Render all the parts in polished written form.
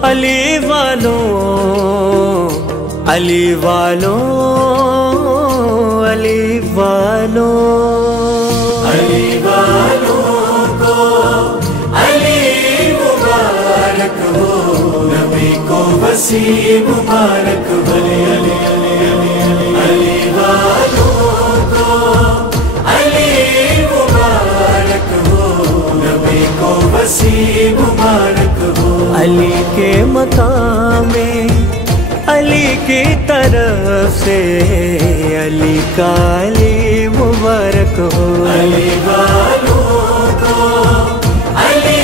अली वालों, अली वालों, अली वालों, अली वालों को अली मुबारक हो, नबी को वसी मुबारक हो। अली अली अली अली अली वालों को अली मुबारक हो, नबी को वसी मुबारक हो। अली के मकाम में अली की तरफ से अली का अली मुबारक हो। अली वालों को अली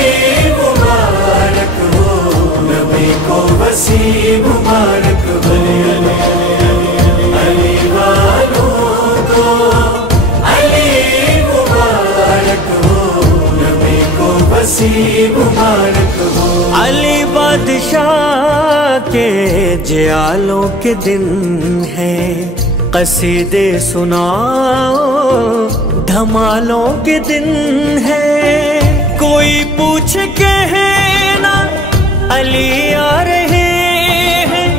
मुबारक हो, नबी को वसी मुबारक हो। अली वालों को अली मुबारक हो, नबी को वसी मुबारक हो। अली बादशाह के जियालों के दिन है, कसीदे सुनाओ धमालों के दिन है। कोई पूछ के है ना अली आ रहे हैं,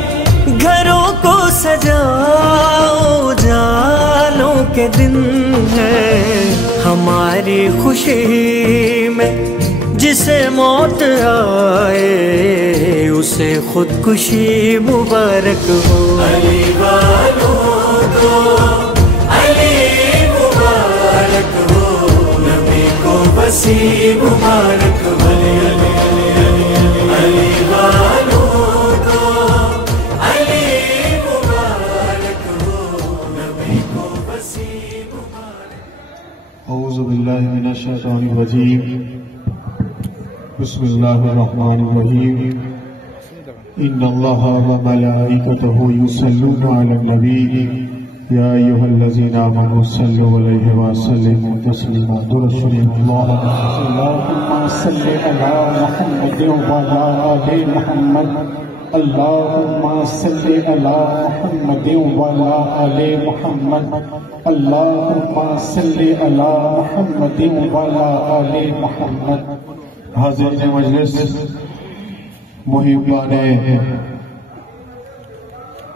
घरों को सजाओ जालों के दिन है। हमारी खुशी में जिसे मौत आए, उसे खुदकुशी मुबारक हो। अली वालों को अली मुबारक हो, नबी को वसी मुबारक हो। अली वालों को अली मुबारक हो, नबी को वसी मुबारक। औज़ु बिल्लाहि मिनश शैतानिर रजीम। बिस्मिल्लाहिर्रहमानिर्रहीम। इन्नल्लाहा व मलाइकतहु युसल्लूना अलन नबी या अय्युहल्लज़ीना आमनू सल्लु अलैहि व सल्लिमू तस्लीमा। अल्लाहुम्मा सल्लि अला मुहम्मद व अला आलि मुहम्मद। अल्लाहुम्मा सल्लि अला मुहम्मद व अला आलि मुहम्मद। अल्लाहुम्मा सल्लि अला मुहम्मद व अला आलि मुहम्मद। हाज़िरीन मजलिस, मुहिब्बाने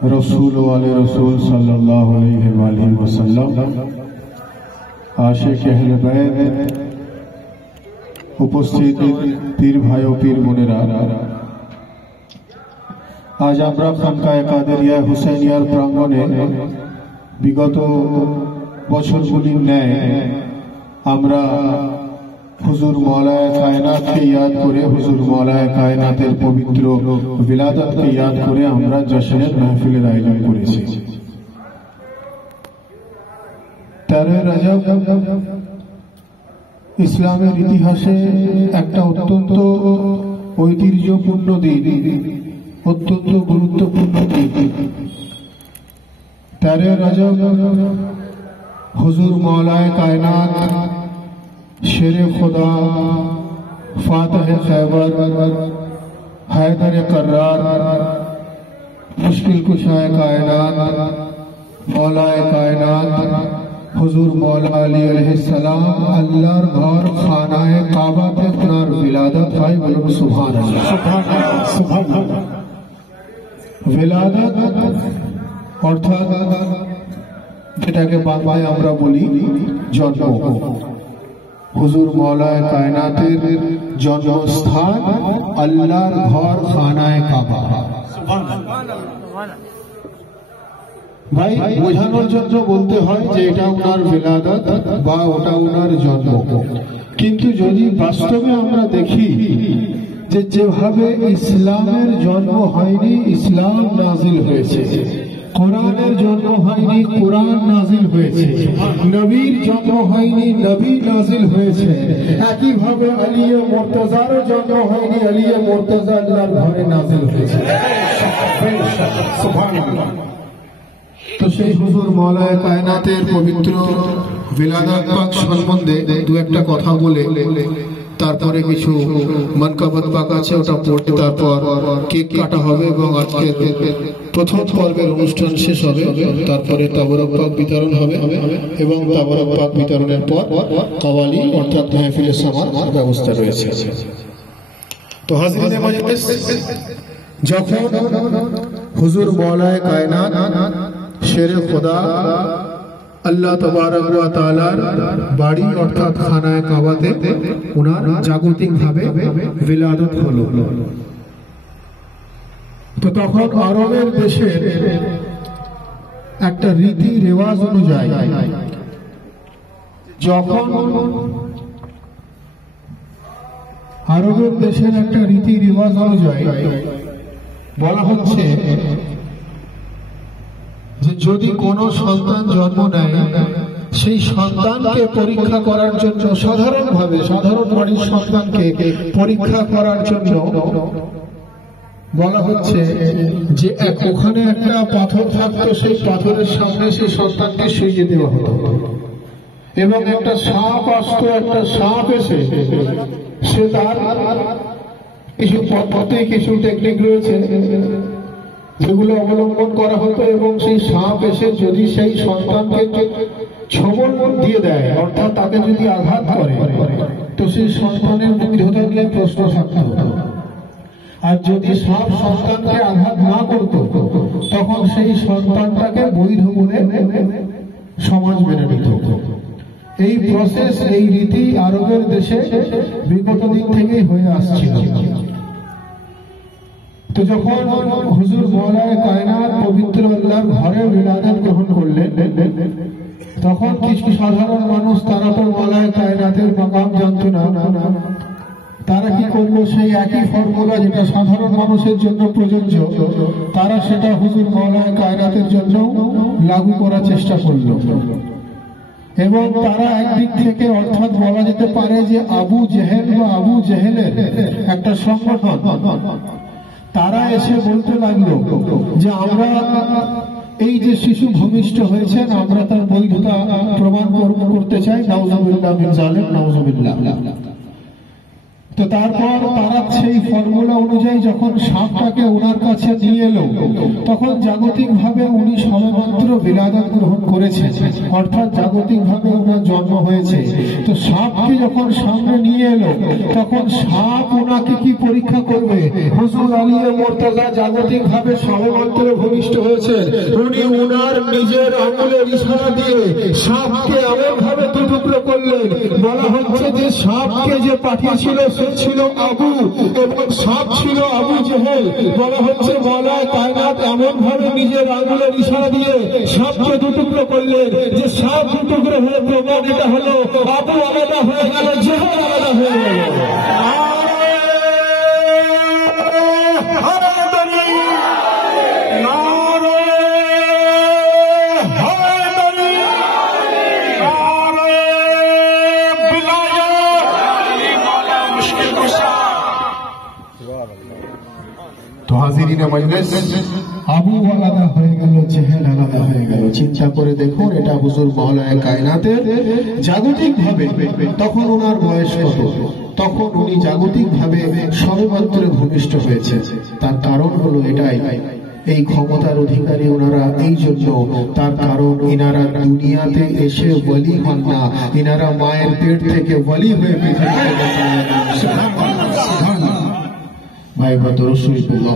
रसूल वाले रसूल सल्लल्लाहु अलैहि वसल्लम, आशिक अहले बैत, उपस्थित पीर भाइयों पीर बोनेरा, आज आमरा खानकाए कादेरिया हुसैनियार प्रांगणे विगत बछरगुलिर न्याय आमरा हुजूर मौलाए कायनात के याद करे, हुजूर मौलाए कायनातेर पवित्र विलादत के याद करे आमरा जश्नेर महफिलेर आयोजन करेছি। 13 रजब इस्लामेर इतिहासे একটা অত্যন্ত ঐতিহ্যপূর্ণ দিন, অত্যন্ত গুরুত্বপূর্ণ দিন। 13 रजब हुजूर मौलाए कायनात, शेरे खुदा, फातह खैबर, हैदर कर्रार, मुश्किल कुशाए कायनात, मौलाए कायनात हुजूर मौला अली अलैहिस्सलाम अल्लाहर घर खानाए काबाते अपनार विलादत হয়। বলুন সুবহানাল্লাহ। সুবহানাল্লাহ। विलादत অর্থাৎ যেটাকে বাংলায় আমরা বলি জন্ম। हुजूर मौलाए कायनातेर जन्मस्थान अल्लाहर घर खानाए काबा। भाई बोझानोर जन्य बोलते हैं जे एटा उनार विलादत बा ओटा उनार जन्म, किन्तु यदि वास्तवे आमरा देखी जे जेभावे इस्लामेर जन्म हयनि इस्लाम नाजिल हयेछे, कुरानेर जन्म हयनि कुरान नाजिल हयेछे, नबीर जन्म हयनि नबी नाजिल हयेछे, एकई भावे अलिये मुर्तजार जन्म हयनि अलिये मुर्तजा अल्लाहर घरे नाजिल हयेछे। सुबहानाल्लाह। तो সেই হুজুর মওলায়ে কায়নাতের পবিত্র বিলাদত পাক সম্বন্ধে দু একটা কথা বলে তারপরে কিছু মানকাবাত পাক আছে ওটা পড়তে তারপর কেক কাটা হবে এবং আজকের প্রথম পর্বের অনুষ্ঠান শেষ হবে। তারপরে তাবরক পাক বিতরণ হবে এবং তাবরক পাক বিতরণের পর কাওয়ালি অর্থাৎ মাহফিলে সামার ব্যবস্থা রয়েছে। তো হাজিরিনে মজলিস, যখন হুজুর মওলায়ে কায়নাত শেরে খোদা আল্লাহ তাবারক ওয়া তাআলার বাড়ি অর্থাৎ খানায়ে কাবাতে ওনার জাগতিক ভাবে বিলাদত হলো, তো তখন আরবের দেশের একটা রীতি রেওয়াজ অনুযায়ী যখন আরবের দেশের একটা রীতি রেওয়াজ অনুযায়ী বলা হচ্ছে যে যদি কোনো সন্তান জন্ম নেয় সেই সন্তানকে পরীক্ষা করার জন্য সাধারণ বাড়ির সন্তানকে পরীক্ষা করার জন্য বলা হচ্ছে যে ওখানে একটা পাথর থাকতো, সেই পাথরের সামনে সেই সন্তানকে শুইয়ে দেওয়া হতো এবং একটা সাপ আসতো, একটা সাপ এসে সে তার কিছু পদ্ধতি কিছু টেকনিক রয়েছে যেগুলো অবলম্বন করা হতো এবং সেই সাপ এসে যদি সেই সন্তানকে ছোবল দিয়ে দেয় অর্থাৎ তাকে যদি আঘাত করে তো সেই সন্তানের বৈধতা নিয়ে প্রশ্ন থাকতো, আর যদি সাপ সন্তানকে আঘাত না করত তখন সেই সন্তানটাকে বৈধ বলে সমাজ মেনে নিত। এই প্রসেস, এই রীতি আরবের দেশে বিগত দিন থেকেই হয়ে আসছিল। তো যখন হুজুর মওলায়ে কায়নাত পবিত্র আল্লাহর ঘরে বিলাদত গ্রহণ করলেন তখন কিছু সাধারণ মানুষ, তারা তো মওলায়ে কায়নাতের মাকাম জানতো না, তারা কি করলো সেই একই ফর্মুলা যেটা সাধারণ মানুষের জন্য প্রযোজ্য তারা সেটা হুজুর মওলায়ে কায়নাতের জন্য লাগু করার চেষ্টা করলো এবং তারা একদিক থেকে অর্থাৎ বলা যেতে পারে যে আবু জেহেল বা আবু জেহেলের একটা সংগঠন, তারা এসে বলতে লাগলো যে আমরা এই যে শিশু ভূমিষ্ঠ হয়েছেন আমরা তার বৈধতা প্রমাণ করতে চাই, নাউজুবিল্লাহ মিন জালিম, নাউজুবিল্লাহ। তো তারপর তারা সেই ফর্মুলা অনুযায়ী যখন সাপটাকে ওনার কাছে নিয়ে এলো তখন জাগতিক ভাবে উনি সবেমাত্র বিলাদত গ্রহণ করেছেন অর্থাৎ জাগতিক ভাবে ওনার জন্ম হয়েছে। তো সাপকে যখন সামনে নিয়ে এলো তখন সাপ ওনাকে কি পরীক্ষা করবে? হুজুর আলিয়ে মুর্তজা জাগতিক ভাবে সবেমাত্র ভূমিষ্ঠ হয়েছেন, উনি ওনার নিজের আঙুলের ইশারা দিয়ে সাপকে এমন ভাবে দুটুকরো করলেন, বলা হচ্ছে যে সাপকে যে পাঠিয়েছিল সে ছিল আবু এবং সাপ ছিল আবু জেহেল। বলা হচ্ছে মওলায়ে কায়নাত এমন ভাবে নিজের আঙুলের ইশারা দিয়ে সাপকে দুটুকরো করলেন যে সাপ দুটুকরো হয়ে প্রমাণ এটা হলো আবু আলাদা হয়ে গেল, জেহেল আলাদা হয়ে গেল। তো হাজিরিনে মজলিস, আবু আলাদা হয়ে গেল, জেহেল আলাদা হয়ে গেল। চিন্তা করে দেখুন, এটা হুজুর মওলায়ে কায়নাতের জাগতিক ভাবে তখন ওনার বয়স কত, তখন উনি জাগতিক ভাবে সবেমাত্র ভূমিষ্ঠ হয়েছে। তার কারণ হলো এটাই, এই ক্ষমতার অধিকারী ওনারা এই জন্য, তার কারণ ইনারা দুনিয়াতে এসে ওয়ালি হন না, ইনারা মায়ের পেট থেকে ওয়ালি হয়ে ভাই বদর রসুলুল্লাহ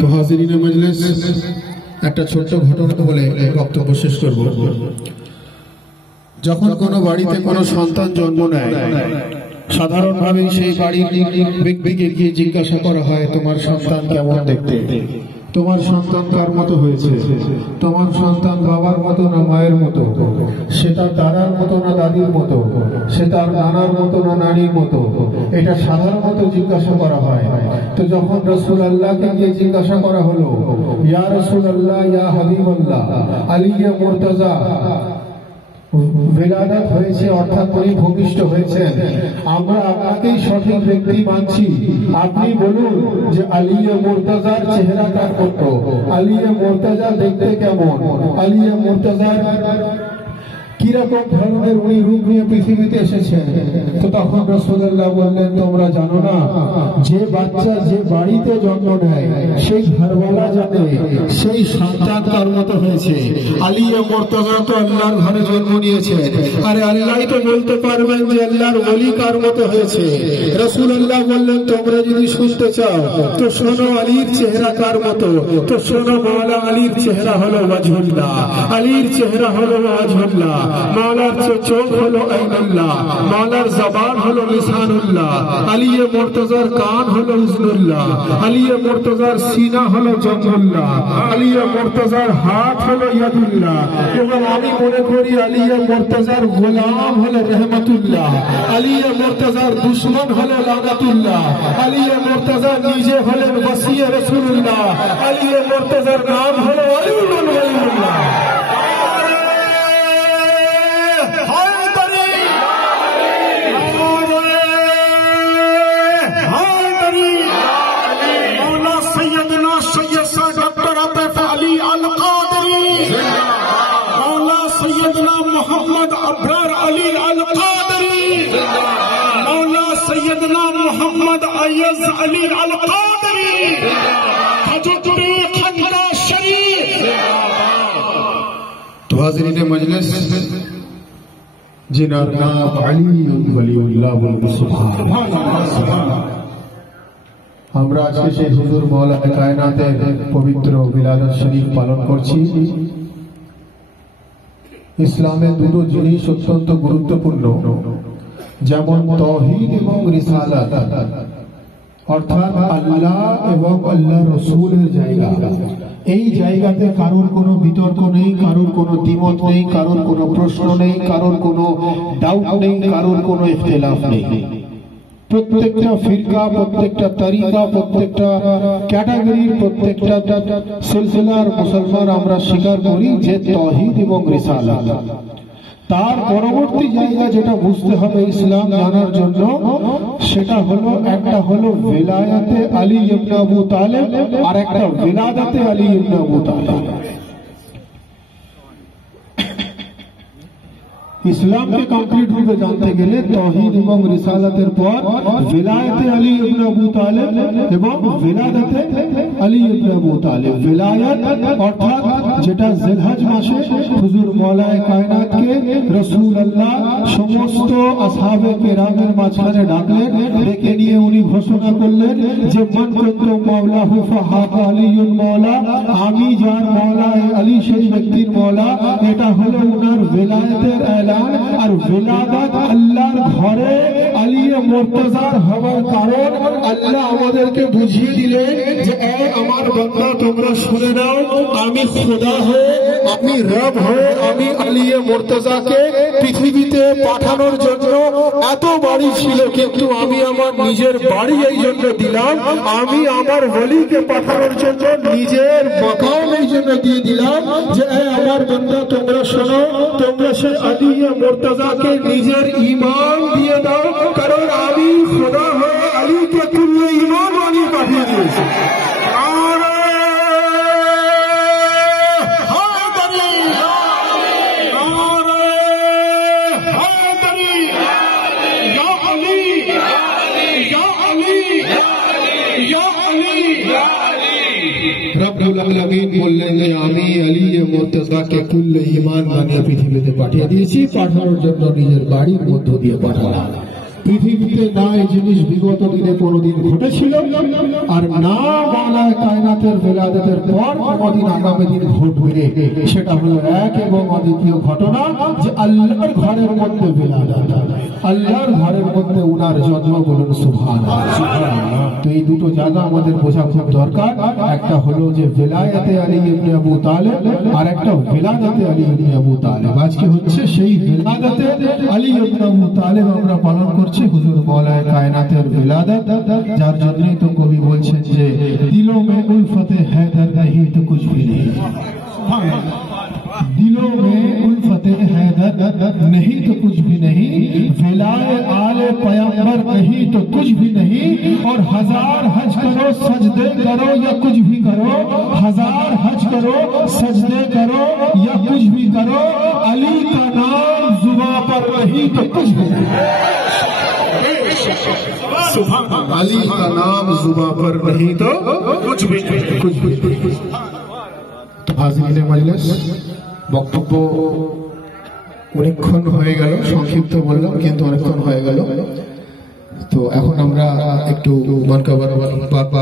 তো হাজিরিনে মজলিস, একটা ছোট্ট ঘটনা বলে বক্তব্য শেষ করব। যখন কোনো বাড়িতে কোনো সন্তান জন্ম নেয় সাধারণভাবে সেই বাড়ির ব্যক্তিকে গিয়ে জিজ্ঞাসা করা হয়, তোমার সন্তান কেমন দেখতে, তোমার সন্তান কার মতো হয়েছে, তোমার সন্তান বাবার মতো না মায়ের মতো, সে তার দাদার মতো না দাদির মতো, সে তার নানার মতো না নানির মতো, এটা সাধারণত জিজ্ঞাসা করা হয়। তো যখন রাসূলুল্লাহকে গিয়ে জিজ্ঞাসা করা হলো, ইয়া রাসূলুল্লাহ, ইয়া হাবিবাল্লাহ, আলিয়ে মুর্তজা বিলাদত হয়েছে অর্থাৎ উনি ভূমিষ্ঠ হয়েছেন, আমরা আপনাকেই সঠিক ব্যক্তি মানছি, আপনি বলুন যে আলিয়ে মুর্তজার চেহারাটা কত, আলিয়ে মুর্তজা দেখতে কেমন, আলিয়ে মুর্তজার কিরকম ধরনের উনি রূপ নিয়ে পৃথিবীতে এসেছেন। তো তখন রাসূলুল্লাহ বললেন, তোমরা জানো না, যে বাচ্চা যে বাড়িতে জন্ম নেয় সেই ঘরওয়ালা জানে সেই সন্তান তার মতো হয়েছে। আলী মুর্তজা তো আল্লাহর ঘরে জন্ম নিয়েছে, আরে আল্লাহই তো বলতে পারবেন যে আল্লাহর ওলি কার মতো হয়েছে। রাসূলুল্লাহ বললেন, তোমরা যদি শুনতে চাও তো শোনো আলীর চেহারা কার মতো। তো শোনো, মাওলা আলীর চেহারা হলো ওয়াজহুল্লাহ, আলীর চেহারা হলো ওয়াজহুল্লাহ, মাওলার চোখ হলো আইনুল্লাহ, মাওলার জবান হলো লিসানুল্লাহ, আলী মুর্তজার কান হলো উজনুল্লাহ, আলী মুর্তজার সিনা হলো জমহুল্লাহ, আলী মুর্তজার হাত হলো ইয়াদুল্লাহ। এবং আমি মনে করি আলী মুর্তজার গোলাম হলো রহমতুল্লাহ, আলী মুর্তজার দুশমন হলো লানাতুল্লাহ, আলী মুর্তজা নিজে হলেন ওয়াসি রাসূলুল্লাহ, আলী মুর্তজার নাম হলো আলিউল ওয়ালিউল্লাহ। मोहम्मद अब्रार अली अल कादरी, मौला सैयदना मोहम्मद अय्यज अली अल कादरी, खजुतुरी खंडा शरीफ। तो हाज़रीन मजलिस, जिनका नाम अली वलीउल्लाह बोलो सुभान अल्लाह। আমরা আজকে সেই হুজুর মওলা কায়নাতের পবিত্র মিলাদুন শরীফ পালন করছি। ইসলামে দুটো জিনিস অত্যন্ত গুরুত্বপূর্ণ, যেমন তাওহীদ এবং রিসালাত, অর্থাৎ আল্লাহ এবং আল্লাহ রাসূলের জায়গা। এই জায়গাতে কারোর কোনো বিতর্ক নেই, কারোর কোনো দ্বিমত নেই, কারোর কোনো প্রশ্ন নেই, কারোর কোনো ডাউট নেই, কারোর কোনো ইখতিলাফ নেই। প্রত্যেকটা ফিরকা, প্রত্যেকটা তরিকা, প্রত্যেকটা ক্যাটাগরির, প্রত্যেকটা সিলসিলার মুসলমান আমরা স্বীকার করি যে তাওহীদ এবং রিসালাত। তার পরবর্তী জায়গা যেটা বুঝতে হবে ইসলাম জানার জন্য, সেটা হলো একটা হলো ভিলায়াতে আলী ইবনে আবু তালেব, আর একটা ভিলাদাতে আলী ইবনে আবু তালেব। ইসলামকে কমপ্লিট রূপে জানতে গেলে তাওহীদ এবং রিসালাতের পর ভিলায়াতে আলী ইবনে আবু তালেব এবং ভিলাদাতে আলী ইবনে আবু তালেব। ভিলায়াত অর্থাৎ যেটা জিলহজ মাসে হুজুর মওলায়ে কায়নাতকে রাসূলুল্লাহ সমস্ত আসহাবে কেরামের মাঝখানে ডাকলেন, ডেকে নিয়ে উনি ঘোষণা করলেন যে মান কুনতু মাওলাহু ফাহাদা আলীউল মাওলা, আমি যার মওলা আলী সেই ব্যক্তির মওলা। এটা হলো উনার ভিলায়াতের এলান। আর ভিলাদাত আল্লাহর ঘরে আলী মুর্তজার হওয়ার কারণ আল্লাহ আমাদেরকে বুঝিয়ে দিলেন যে এ আমার বান্দা, তোমরা শুনে নাও, আমি খোদা হয়ে, আমি রব হয়ে, আমি আলী মুর্তজাকে পৃথিবীতে পাঠানোর জন্য এত বাড়ি ছিল, কিন্তু আমি আমার নিজের বাড়ি এই জন্য দিলাম, আমি আমার ওলিকে পাঠানোর জন্য নিজের মাকাম এই জন্য দিয়ে দিলাম যে এ আমার বান্দা, তোমরা শোনো, তোমরা সে আলী মুর্তজাকে নিজের ঈমান দিয়ে দাও, কারণ আমি খোদা হয়ে আলীকে কুল্লে ঈমান বানিয়ে পাঠিয়ে দিয়েছি। রব্বুল আলামিন বললেন যে আমি আলী মুর্তজাকে কুল্লে ঈমান বানিয়ে পৃথিবীতে পাঠিয়ে দিয়েছি, পাঠানোর জন্য নিজের বাড়ির মধ্য দিয়ে পাঠালাম। পৃথিবীতে না এই জিনিস বিগত দিনে কোনোদিন ঘটেছিল, আর না মওলায়ে কায়নাতের ভিলাদাতের পর কোনোদিন আগামী দিন ঘটবে। সেটা হলো এক এবং অদ্বিতীয় ঘটনা যে আল্লাহর ঘরের মধ্যে ভিলাদাত, আল্লাহর ঘরের মধ্যে উনার জন্ম। বলুন সুবহানাল্লাহ। তো এই দুটো জায়গা আমাদের বোঝা খুব দরকার। একটা হলো যে ভিলায়াতে আলী ইবনে আবু তালেব, আর একটা ভিলাদাতে আলী ইবনে আবু তালেব। আজকে হচ্ছে সেই ভিলাদাতে আলী ইবনে আবু তালেব আমরা পালন করছি, হুজুর মওলায়ে কায়নাতের ভিলাদাত। যার জন্যই তো কবি বলছেন যে দিलों में उल्फत हैदर नहीं तो कुछ भी नहीं, दिलों में उल्फत हैदर नहीं तो कुछ भी नहीं, विलाए आले पैगंबर नहीं तो कुछ भी नहीं। और हजार हज करो, सजदे करो या कुछ भी करो, हजार हज करो, सजदे करो या कुछ भी करो, अली का नाम अली का नाम जुबा पर नहीं तो कुछ भी नहीं। कुछ भी তো হাজিরিনে মজলিস বক্তব্য অনেকক্ষণ হয়ে গেল, সংক্ষিপ্ত বললাম কিন্তু অনেকক্ষণ হয়ে গেল। তো এখন আমরা একটু মানকাবার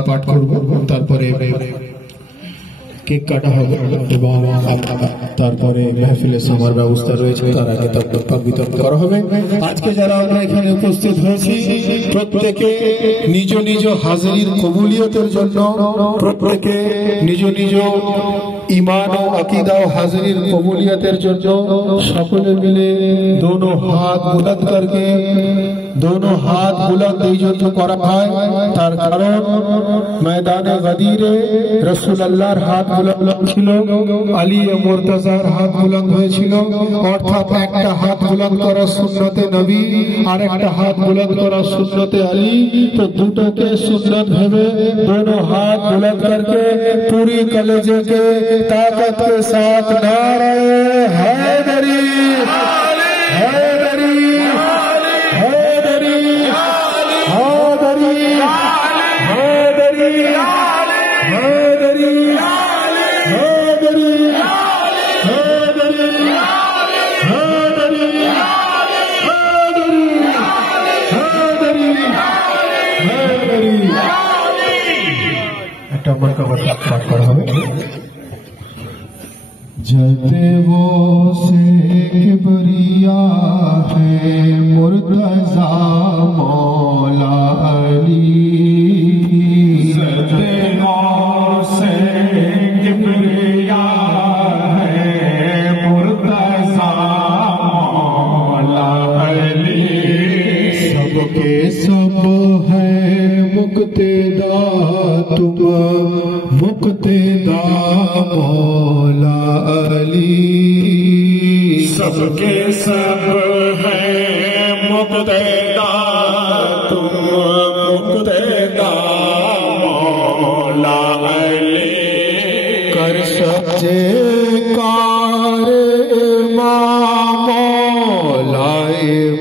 পাঠ করব, তারপরে কেক কাটা হবে এবং তারপরে মেহফিলে সামার ব্যবস্থা রয়েছে, তার আগে তার বিতরণ করা হবে। আজকে যারা আমরা এখানে উপস্থিত হয়েছি প্রত্যেকে নিজ নিজ হাজিরির কবুলিয়তের জন্য, প্রত্যেকে নিজ নিজ ईमान और अकीदा और हाजिर कबूलियतेर জন্য সকলে মিলে दोनों हाथ बुलंद करके दोनों हाथ बुलंद এই জন্য করা হয়, তার কারণ ময়দানে গদিরে রাসূলুল্লাহর হাত বুলন্দ ছিল, আলী মুর্তজার হাত বুলন্দ হয়েছিল। অর্থাৎ একটা হাত বুলন্দ করা সুন্নতে নবী আর একটা হাত বুলন্দ করা সুন্নতে আলী। तो দুটোকে সুন্নত ভেবে दोनों हाथ बुलंद करके पूरी कलेजे के ताकत के साथ नारे हैदरी हैदरी हैदरी हैदरी हैदरी हैदरी हैदरी हैदरी हैदरी একটা মানকা পাঠ করা হবে। जते वो से किबरिया है मुर्तजा मौला अली, जते वो से किबरिया है मुर्तजा मौला अली, सबके सब है मुक्तेदा तुम मुक्तेदा मौला अली, सबके सब है मुक्तेदा तुम मुक्तेदा मौला अली, कर सच्चे कार इमाम मौला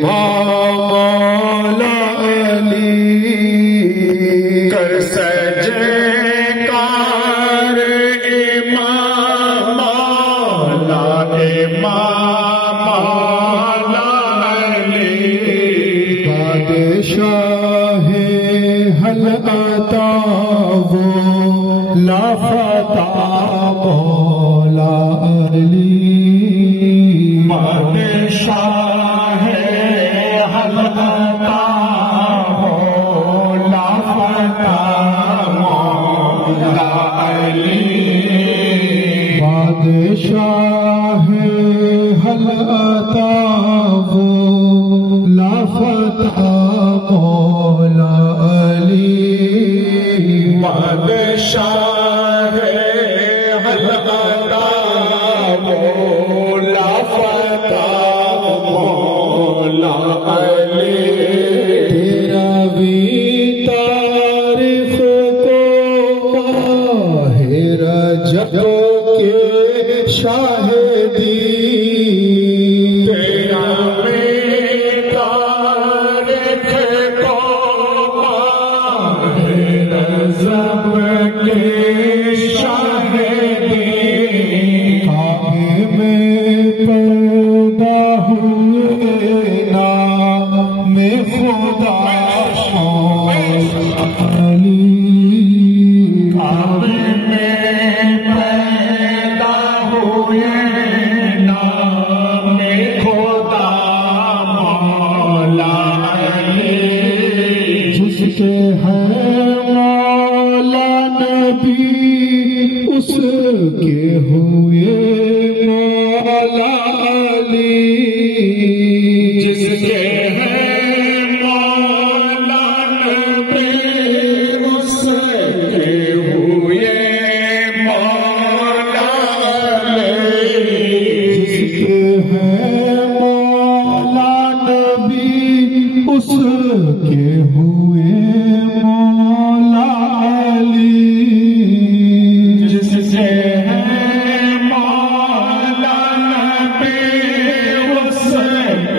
मौला अली, कर सजे कार इमाम मौला अली, बादशाह हल अता वो लाफता मौला अली, बादशाह हल अता वो लाफता मौला अली, बादशाह हल अता वो लाफता मौला अली, बादशाह हल अता वो लाफता मौला अली, तेरा भी तारीख को माहिर जग के शाहिदी, तेरा तारीख को माहिर जग के शाहिदी, काबे में पैदा हुए नाम खुदा अली, काबे में पैदा हुए नाम खुदा मौला अली, जिसके है मौला नबी उसके हुए मौला अली, जिसके है मौला नबी उसके हुए मौला अली, जिसके है मौला नबी उसके हुए मौला अली, जिससे है मौला नबी उसके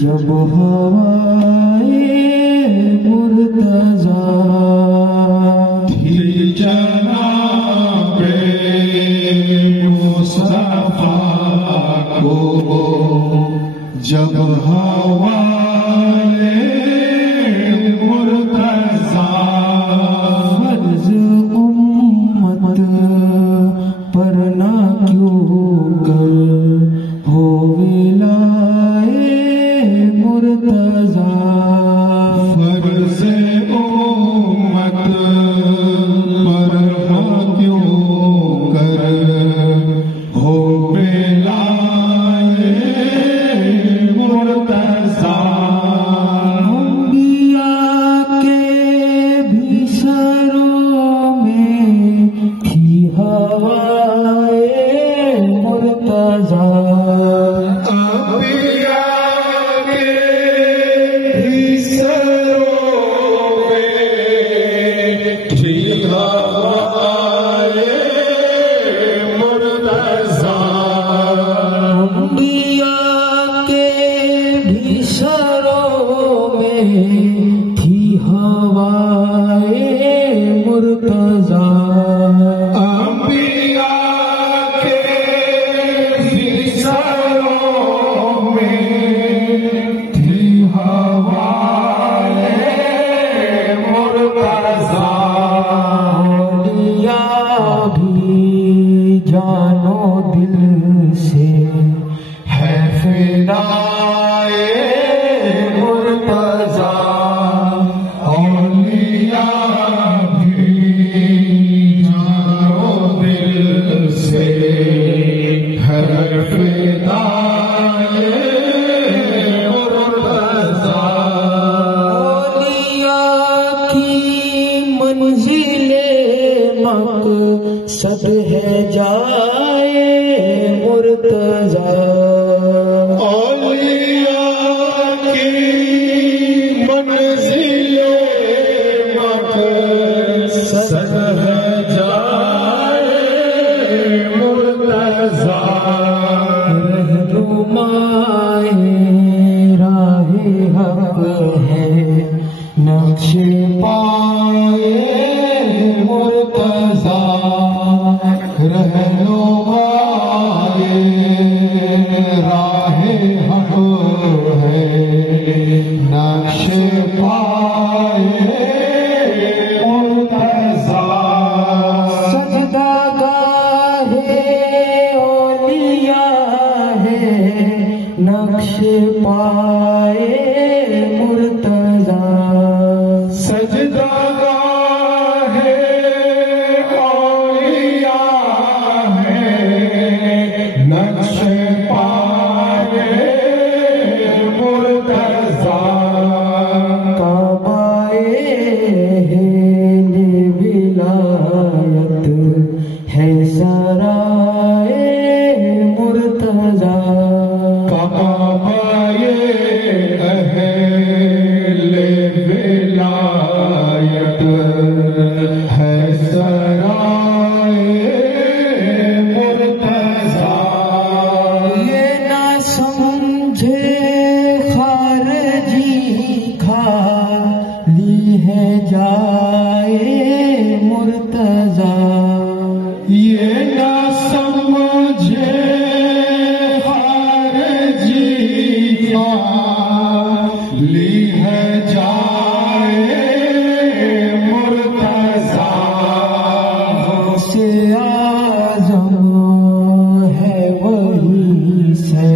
जब हवाए मुर्तजा थी जनाबे मुस्तफा को जब हवाए मुर्तजा फर्ज उम्मत पर ना क्यों कर हो विलाए मुर्तजा फर्ज उम्मत पर ना क्यों कर हो बेलाए मुर्तजा अंबिया के भी सरों में थी हवाए मुर्तजा अंबिया के भी सरों में थी हवाए मुर्तजा अंबिया के भी सरों में थी हवाए मुर्तजा अंबिया के भी सरों में थी हवाए मुर्तजा औलिया भी जानो दिल से है फिदाए मुर्तजा औलिया भी जानो दिल से है फिदाए मुर्तजा औलिया की मंजिले मकसद है जाए मुर्तजा औलिया की मंजिले मकसद है जाए मुर्तजा रहनुमाए राहे हक है नक्शे पाए मुर्तजा रहनुमाए राहे हक है नक्श पाए मुर्तजा सजदा गाहे औलिया है नक्श पाए मुर्तजा सजदा गाहे औलिया है नक्श पाए मुर्तजा काबाए हेले विलायत है सराए मुर्तजा काबाए अहले विलायत है सराए मुर्तजा ये ना समझे खारजी खाली है जाए मुर्तजा ये ना समझे खारजी ली है जाए मुर्तजा से आजम है वही से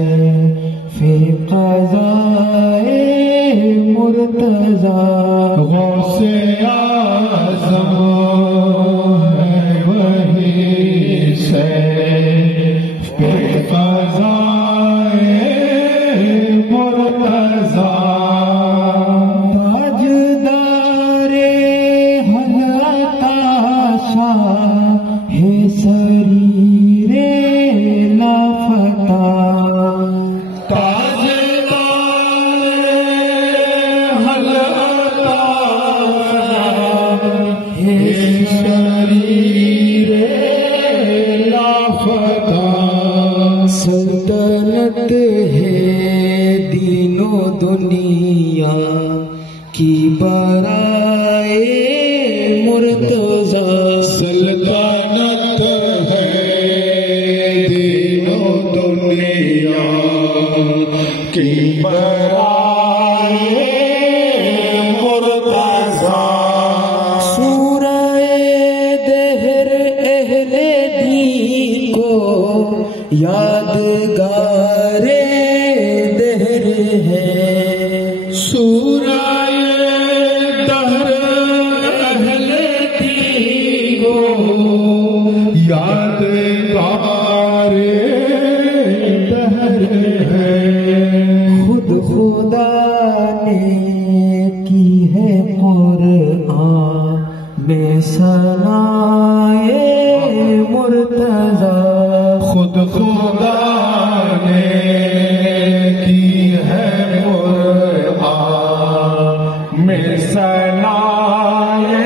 फे क़ज़ाए मुर्तजा गौसे आज़म है वही से क़ज़ाए मुर्तजा ताजदारे हलताशा है शरीरे लाफता ताजदार हलता दुनिया की बराए मुर्तजा सल्तनत है दीनो दुनिया की बराए मुर्तजा सूराए दहर अहले दी को यादगारे दहर है सूराए दहर अहले दी को यादगारे दहर है खुद खुदा ने की है कुरान में सनाए मुर्तजा खुद खुदा ने की है कुरान में सनाए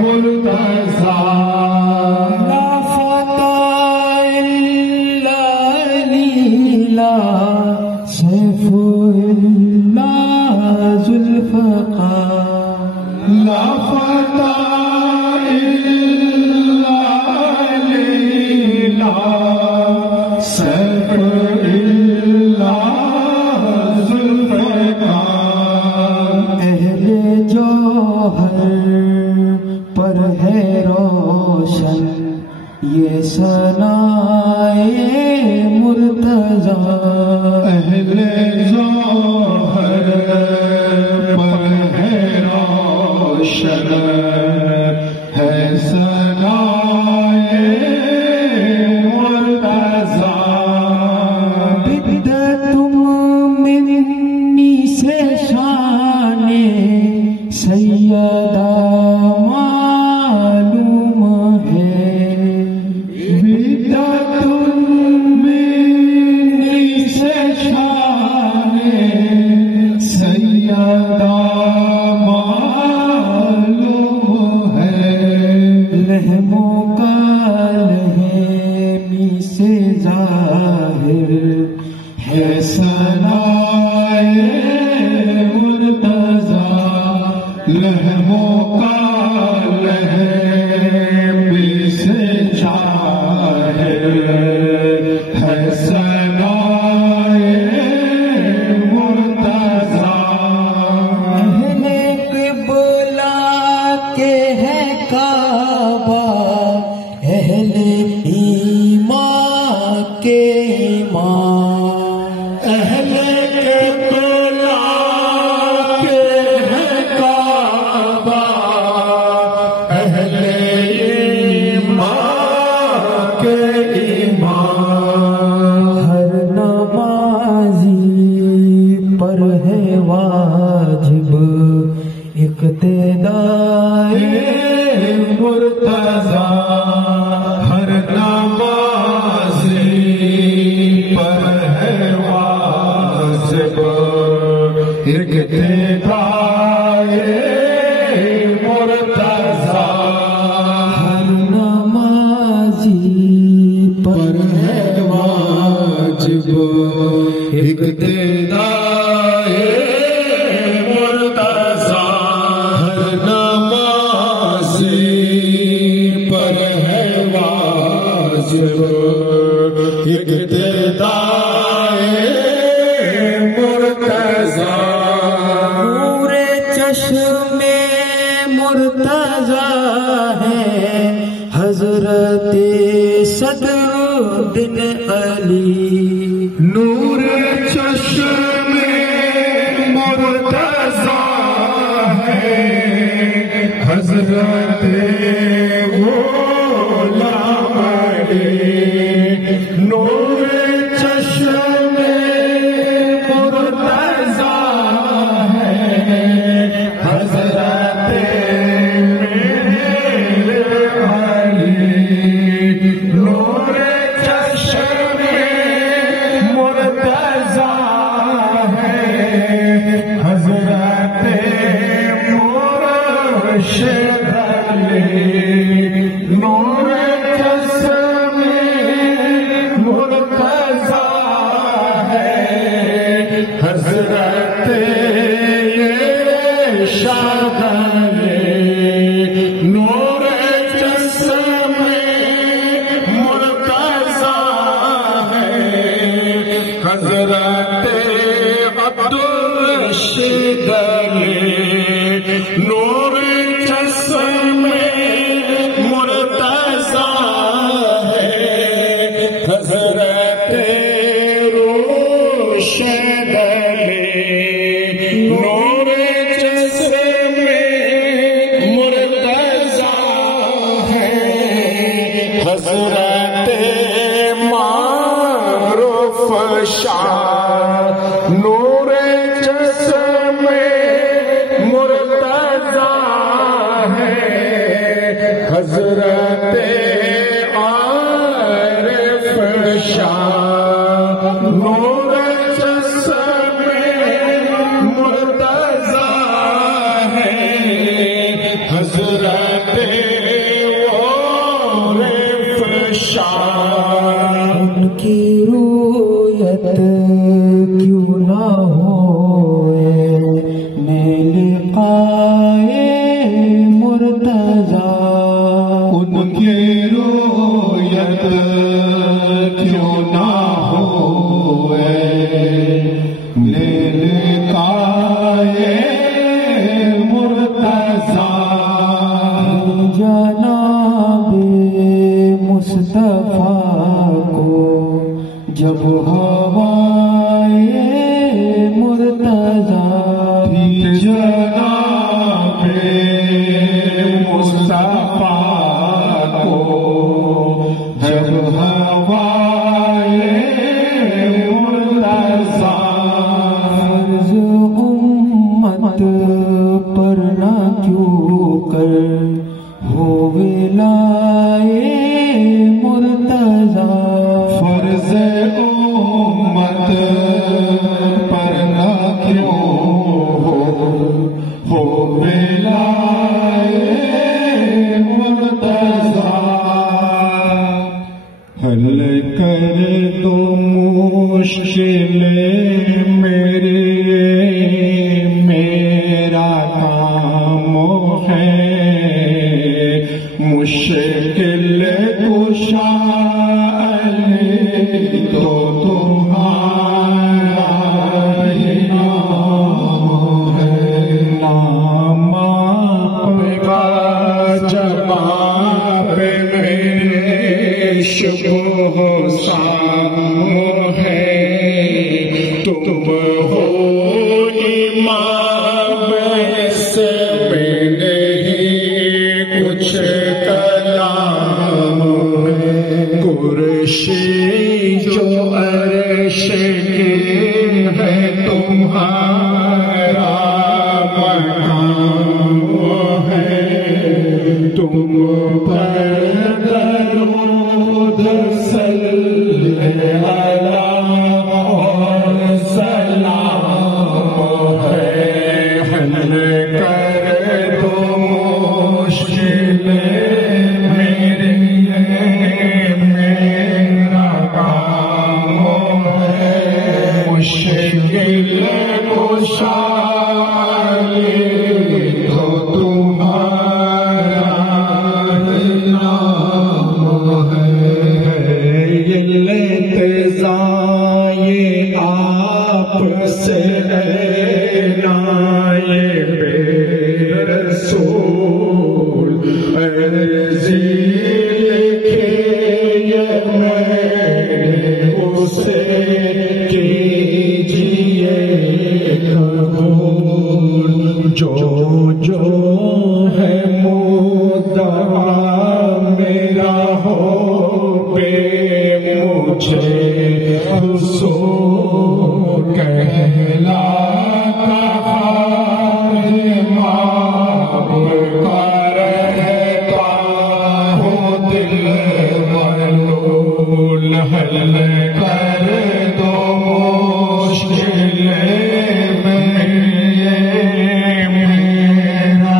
मुर्तजा ला फता इल्ला लीला सैफुल्ला जुल्फ़कार ला फता इल्ला लीला सैफ इल्ला जुल्फ़कार अहले जौहर पर है रोशन ये सनाए मुर्तजा अहले ज़ौहर पर है रोशन है सनाए मुर्तज़ा बिद्दतुम मिन्नी से शाने सैयदा मालूम है बिद्दतुम मिन्नी से शाने सैयदा मालूम है लहमो का लहमी से जाहिर है सनाए मुर्तज़ा लहमो का लहमी से जाहिर है सनाए मुर्तज़ा अहले क़िबला के है काबा अहले ईमान के ईमान अहले क़िबला के है काबा अहले ईमान के ईमान हर नमाजी पर है वाजिब इक़्तिदाए मुर्तज़ा हर नमाज़ी पर है वाजिब इक़्तिदाए मुर्तज़ा हर नमाजी पर है वाजिब इक़्तिदाए मुर्तज़ा हर नमाज़ी पर है वाजिब इक़्तिदाए मुर्तज़ा नूरे चश्मे मुर्तजा है हजरत सदरुद्दीन अली नूर चश्मे मुर्तज़ा है हजरत ग़ुलाम अली नूर चश्मे मुर्तज़ा है हजरत अली नूर चश्मे मुर्तज़ा है हजरत मुर्शिद अली हजरत ये शादाए नूर चश्मे मुर्तज़ा है हजरत अब्दुल शिदले नूर चश्मे मुर्तज़ा है हजरत रोशदले नूर चश्मे मुर्तज़ा है हजरत मारूफ शाह नूर चश्मे मुर्तज़ा है हजरत आरिफ शाह नूर चश्मे मुर्तज़ा है हजरत आरिफ शाह उनकी रोयत क्यों ना होए लिक़ाए मुर्तज़ा उनकी रोयत क्यों ना होए लिक़ाए मुर्तज़ा जनाबे मुस्तफा को जब हवाए मुर्तज़ा जनाबे मुस्तफा को जब हवाए मुर्तज़ा फर्ज उम्मत पर ना क्यों कर हो विलाए मुर्तज़ा फर्ज उम्मत पर ना क्यों हो विलाए मुर्तज़ा हल कर दो मुश्किलें मेरा काम है मुश्किल कुशा तो तुम्हारा ही नाम है नाम आपका जवाब मेरे शुभ शाम है तुम हो इमाम से नहीं कुछ कलाम कुर्सी जो अर्श के है तुम्हारा मकाम है तुम पर दरूद सल्लल्लाहु अलैहि सलाम है हल कर दो मुश्किलें मेरा काम है मुश्किल कुशा तो तुम्हारा नाम है ये इल्तिज़ाए आपसे नाए रसूल अर्ज़ी लिखे ये मैंने उसे कीजिए कबूल जो जो है मुद्दा मेरा हो पे मुझे हुसूर कहला हल कर दो मुश्किलें मेरा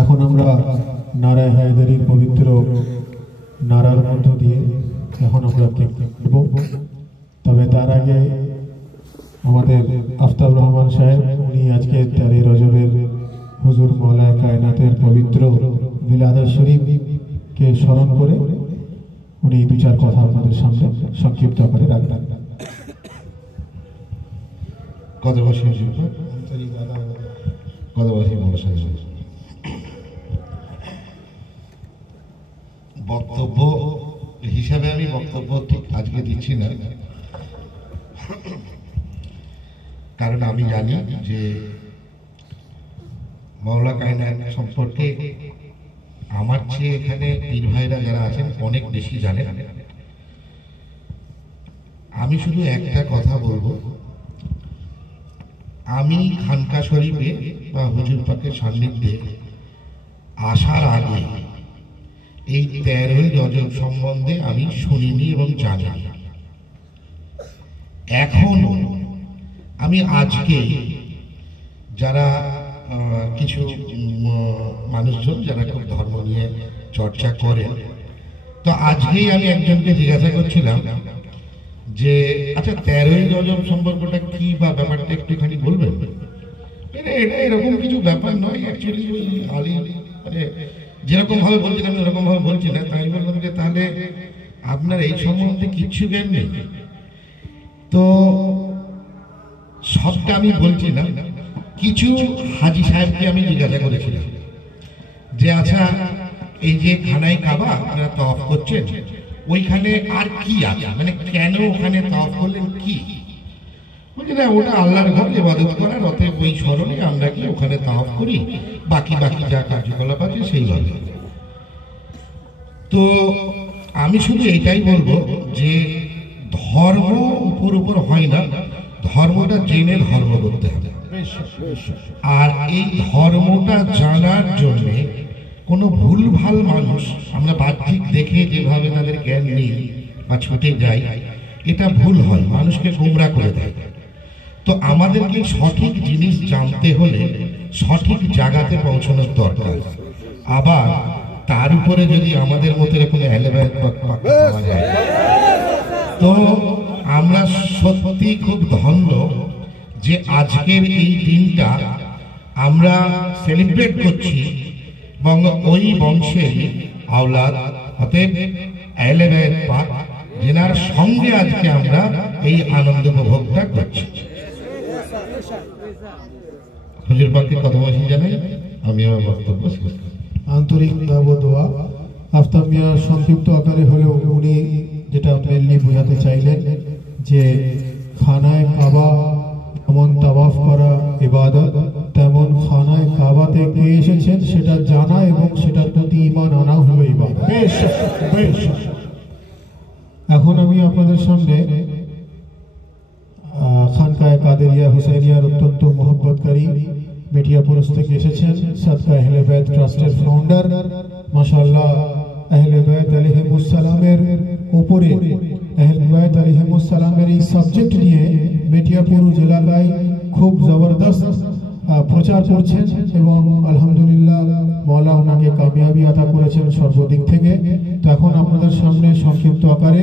এখন আমরা নারায়ে হায়দারির পবিত্র নারার মধ্য দিয়ে এখন আমরা দেখব, তবে তার আগে আমাদের আফতাব রহমান সাহেব উনি আজকে 13 রজবের হুজুর মওলায়ে কায়নাতের পবিত্র মিলাদ শরীফকে স্মরণ করে উনি 2-4 কথা আপনাদের সামনে সংক্ষিপ্ত করে রাখবেন। বক্তব্য হিসাবে আমি বক্তব্য ঠিক আজকে দিচ্ছি না, কারণ আমি জানি যে মওলা কায়নাত সম্পর্কে আমার চেয়ে এখানে পীর ভাইরা যারা আছেন অনেক বেশি জানেন। আমি শুধু একটা কথা বলবো, আমি খানকা শরীফে বা হুজুর পাকের সান্নিধ্যে আসার আগে এই 13ই রজব সম্বন্ধে আমি শুনিনি এবং জানি। এখন আমি আজকে যারা কিছু মানুষজন যারা খুব ধর্ম নিয়ে চর্চা করে, তো আজকেই আমি একজনকে জিজ্ঞাসা করছিলাম যে আচ্ছা 13ই রজব সম্পর্কটা কি বা ব্যাপারটা একটুখানি বলবেন। এটা এরকম কিছু ব্যাপার নয়, অ্যাকচুয়ালি ওই আলী মানে যেরকম ভাবে বলছেন আমি ওরকম ভাবে বলছি না। তাই বললাম যে তাহলে আপনার এই সম্বন্ধে কিচ্ছু জ্ঞান নেই, তো সবটা আমি বলছি না। কিছু হাজি সাহেবকে আমি জিজ্ঞাসা করেছিলাম যে আচ্ছা এই যে খানায় কাবা আপনারা তওয়াফ করছেন, ওইখানে আর কি আছে, মানে কেন ওখানে তওয়াফ করলেন, কি বলছে না ওটা আল্লাহর ঘর, ইবাদত করার, অতএব ওই স্মরণে আমরা কি ওখানে তওয়াফ করি, বাকি যা কার্যকলাপ আছে সেইভাবে। তো আমি শুধু এটাই বলবো যে ধর্ম উপর হয় না, ধর্মটা জেনে ধর্ম করতে হবে। আর এই ধর্মটা জানার জন্য কোনো ভুলভাল মানুষ আমরা বাহ্যিক দেখে যেভাবে তাদের জ্ঞান নেই বা ছুটে যাই, এটা ভুল হয়, মানুষকে গোমরা করে দেয়। তো আমাদেরকে সঠিক জিনিস জানতে হলে সঠিক জায়গাতে পৌঁছানোর দরকার। আবার তার উপরে যদি আমাদের মতো এরকম পাওয়া যায়, তো আমরা সত্যি খুব ধন্য যে আজকের এই দিনটা আমরা সেলিব্রেট করছি এবং ওই বংশের আওলাদ অতএব আহলে বাইত পাক যেনার সঙ্গে আজকে আমরা এই আনন্দ উপভোগটা করছি। হুজুর পাককে কথাবাসী জানাই, আমি আমার বক্তব্য শেষ করছি। আন্তরিক দোয়া। আফতাব মিয়া সংক্ষিপ্ত আকারে হলেও উনি যেটা মেনলি বোঝাতে চাইলেন যে খানায় কাবা যেমন তাওয়াফ করা ইবাদত, তেমন খানায় কাবাতে কে এসেছেন সেটা জানা এবং সেটার প্রতি ঈমান আনা হলো ইবাদত। এখন আমি আপনাদের সামনে খানকায়ে কাদেরিয়া হুসাইনিয়ার অত্যন্ত মোহব্বতকারী মেটিয়াপুরস থেকে এসেছেন সাদকা আহলে বাইত ট্রাস্টের ফাউন্ডার, মাশাআল্লাহ আহলে বাইত আলাইহিমুস সালামের উপরে আহলে বাইত আলাইহিমুস সালামের এই সাবজেক্ট নিয়ে মেটিয়াপুর জেলায় খুব জবরদস্ত প্রচার করছেন এবং আলহামদুলিল্লাহ মওলা ওনাকে কামিয়াবি আতা করেছেন সর্বদিক থেকে। তো এখন আপনাদের সামনে সংক্ষিপ্ত আকারে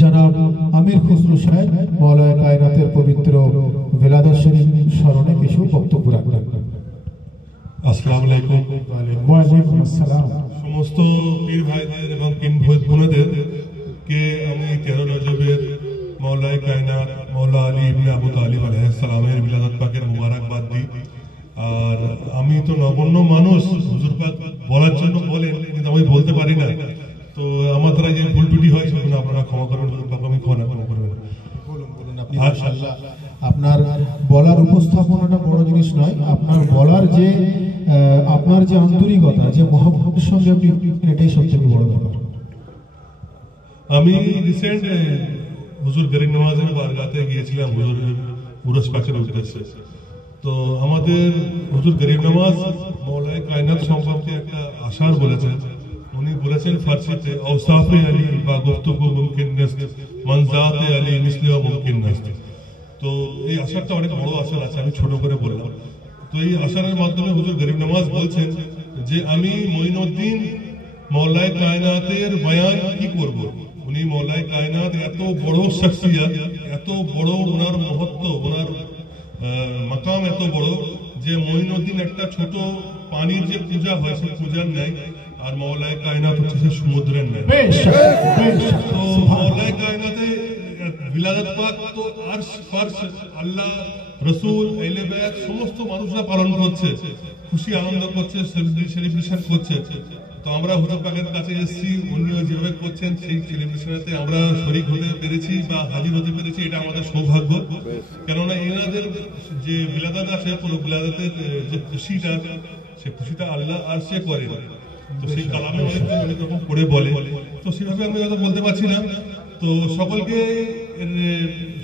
জনাব আমির খুসরু সাহেব মওলায়ে কায়নাতের পবিত্র মিলাদুশ শরীফ স্মরণে কিছু বক্তব্য রাখবেন। আসসালামু আলাইকুম। ওয়া আলাইকুম আসসালাম। সমস্ত পীর ভাইদের এবং কিনভোজ বোনেদের কে আমি 13 রজবের মওলায়ে কায়নাত মওলা আলী ইবনে আবু তালিব আলাইহিস সালামের মিলাদ পাকের মুবারকবাদ দিই। আর আমি তো নগণ্য মানুষ, হুজুর পাক বলার জন্য বলেন কিন্তু আমি বলতে পারি না, তো আমার দ্বারা যে ভুল ত্রুটি হয় সেগুলো আপনারা ক্ষমা করবেন, হুজুর পাক আমি আপনি মাশাআল্লাহ আপনার বলার উপস্থাপনাটা বড় জিনিস নয়, আপনার বলার যে আপনার যে আন্তরিকতা, যে মহব্বতের সঙ্গে আপনি এটাই সবথেকে বড় ব্যাপার। আমি রিসেন্ট হুজুর গরিব নওয়াজের বারগাতে গিয়েছিলাম হুজুরের উরস পাকের উদ্দেশ্যে। তো আমাদের হুজুর গরিব নওয়াজ মৌলায়ে কায়নাত সম্পর্কে একটা আশার বলেছেন। উনি বলেছেন ফার্সিতে আওসাফে আলী বা গুফতগু মুমকিন নাস্ত মনজাতে আলী মিসলিও মুমকিন নাস্ত। তো এই আশারটা অনেক বড় আশার আছে, আমি ছোট করে বললাম। তো এই আশারের মাধ্যমে হুজুর গরিব নওয়াজ বলছেন যে আমি মঈনুদ্দিন মৌলায়ে কায়নাতের বয়ান কি করব। উনি মৌলায়ে কায়নাত এত বড় শখসিয়ত, এত বড় ওনার মহত্ব, ওনার মাকাম এত বড় যে মঈনুদ্দিন একটা ছোট পানির যে পূজা হয় সে পূজার ন্যায়, আর মৌলায়ে কায়নাত হচ্ছে সে সমুদ্রের ন্যায়। তো মৌলায়ে কায়নাতে বিলাদত পাক তো আরশ ফারশ আল্লাহ রসুল আহলে বায়াত সমস্ত মানুষরা পালন করছে, খুশি আনন্দ করছে, সেলিব্রেশন করছে। তো আমরা হুজুর পাকের কাছে এসেছি, উনিও যেভাবে করছেন সেই সেলিব্রেশনেতে আমরা শরীক হতে পেরেছি বা হাজির হতে পেরেছি, এটা আমাদের সৌভাগ্য। কেননা এনাদের যে বিলাদাত আছে, পুরো বিলাদাতের যে খুশিটা, সে খুশিটা আল্লাহ আর সে করে। তো সেই কালামে অনেকজন অনেক রকম করে বলে, তো সেভাবে আমি হয়তো বলতে পারছি না। তো সকলকে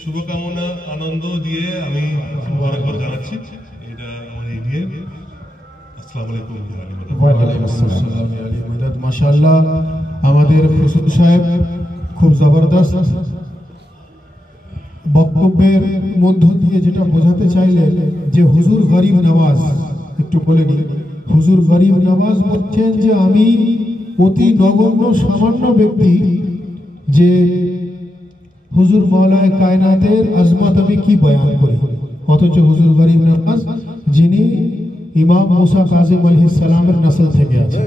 শুভকামনা আনন্দ দিয়ে আমি মুবারকবাদ জানাচ্ছি। এটা আমার এই দিয়ে আসসালামু আলাইকুম। মাশাআল্লাহ আমাদের হুজুর সাহেব খুব জবরদস্ত বক্তব্যের মধ্য দিয়ে যেটা বোঝাতে চাইলেন যে হুজুর গরিব নওয়াজ, একটু বলে নিই, হুজুর গরিব নওয়াজ বলছেন যে আমি অতি নগণ্য সামান্য ব্যক্তি, যে হুজুর মৌলায়ে কায়নাতের আজমত আমি কি বয়ান করি। অথচ হুজুর গরিব নওয়াজ যিনি ইমাম মুসা কাজিম আলাইহিস সালামের নসল থেকে আছে,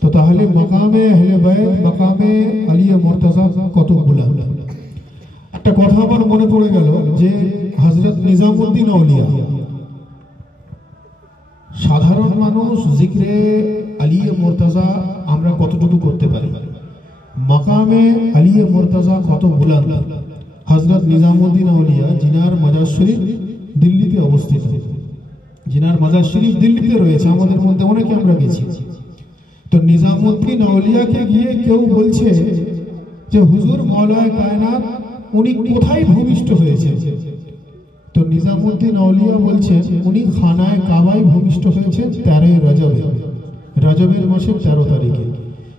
তো তাহলে মাকামে আহলে বায়াত, মাকামে আলী মুর্তজা কত বুলন্দ। একটা কথা আমার মনে পড়ে গেল যে হযরত নিজামউদ্দিন আউলিয়া, সাধারণ মানুষ জিক্রে আলী মুর্তজা আমরা কতটুকু করতে পারি, মাকামে আলী মুর্তজা কত বুলন্দ। হযরত নিজামউদ্দিন আউলিয়া জিনার মাজার শরীফ দিল্লিতে অবস্থিত, জিনার মাজার শরীফ দিল্লিতে রয়েছে, আমাদের মধ্যে অনেকে আমরা গেছি। তো নিজামউদ্দিন আউলিয়াকে গিয়ে কেউ বলছে যে হুজুর মৌলায়ে কায়নাত উনি কোথায় ভূমিষ্ঠ হয়েছে। তো নিজামউদ্দিন আউলিয়া বলছে উনি খানায় কাবায় ভূমিষ্ঠ হয়েছে 13 রজবে, রজবের মাসের 13 তারিখে।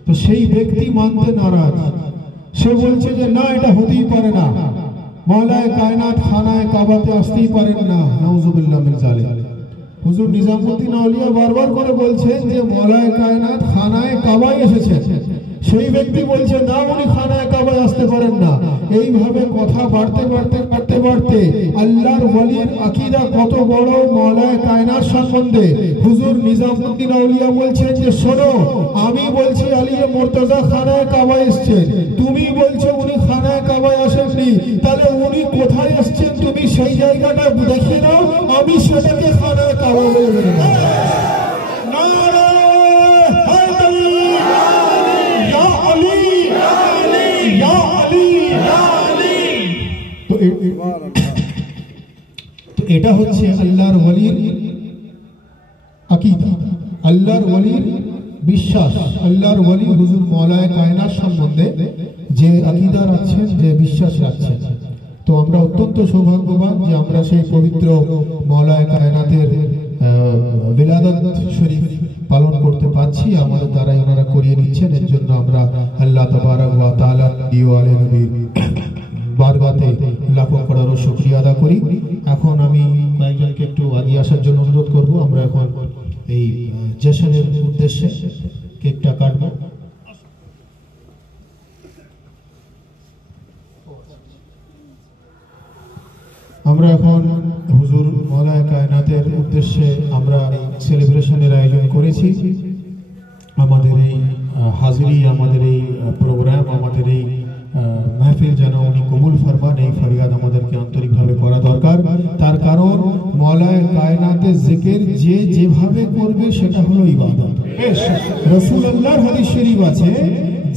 তো সেই ব্যক্তি মানতে নারাজ, সে বলছে যে না, এটা হতেই পারে না, মৌলায়ে কায়নাত খানায় কাবাতে আসতেই পারেন না, নাউজুবিল্লাহ মিন যালিক। হুজুর নিজামউদ্দিন আউলিয়া বারবার করে বলছেন যে মৌলায়ে কায়নাত খানায় কাবায় এসেছেন, সেই ব্যক্তি বলছে না, উনি খানায় কাবায় আসতে পারেন না। এইভাবে কথা বাড়তে বাড়তে বাড়তে বাড়তে আল্লাহর ওলির আকীদা কত বড় মৌলায়ে কায়নাত সম্বন্ধে হুজুর নিজামউদ্দিন আউলিয়া বলছেন যে শোনো, আমি বলছি আলী মুর্তজা খানায় কাবায় এসেছেন, তুমি বলছো উনি খানায় কাবায় আসেননি, তাহলে উনি কোথায় এসেছেন তুমি সেই জায়গাটা দেখিয়ে দাও, আমি সেটাকে খানায় কাবা বলে দেব। এটা হচ্ছে আল্লাহর ওলির আকীদা, আল্লাহর ওলির বিশ্বাস, আল্লাহর ওলি হুজুর মৌলায়ে কায়নাত সম্বন্ধে যে আকীদা রাখছেন, যে বিশ্বাস রাখছেন। তো আমরা অত্যন্ত সৌভাগ্যবান যে আমরা সেই পবিত্র মৌলায়ে কায়নাতের বিলাদত শরীফ পালন করতে পারছি, আমাদের দ্বারাই ওনারা করিয়ে নিচ্ছেন। এর জন্য আমরা আল্লাহ তাবারাক ওয়া তাআলা আলে নবী বারগাতে লাখো করোড় শুকরিয়া আদা করি। এখন আমি কয়েকজনকে একটু আগে আসার জন্য অনুরোধ করব। আমরা এখন এই জশনের উদ্দেশ্যে কেকটা কাটব। আমরা এখন হুজুর মৌলায়ে কায়নাতের উদ্দেশ্যে আমরা সেলিব্রেশনের আয়োজন করেছি। আমাদের এই হাজিরি, আমাদের এই প্রোগ্রাম, আমাদের এই महफिल যেন উনি কবুল ফরমান, এই ফরিয়াদ আমাদেরকে আন্তরিকভাবে করা দরকার। তার কারণ মৌলায়ে কায়নাতের জিকির যে যেভাবে করবে সেটা হলো ইবাদত। রাসূলুল্লাহর হাদিস শরীফ আছে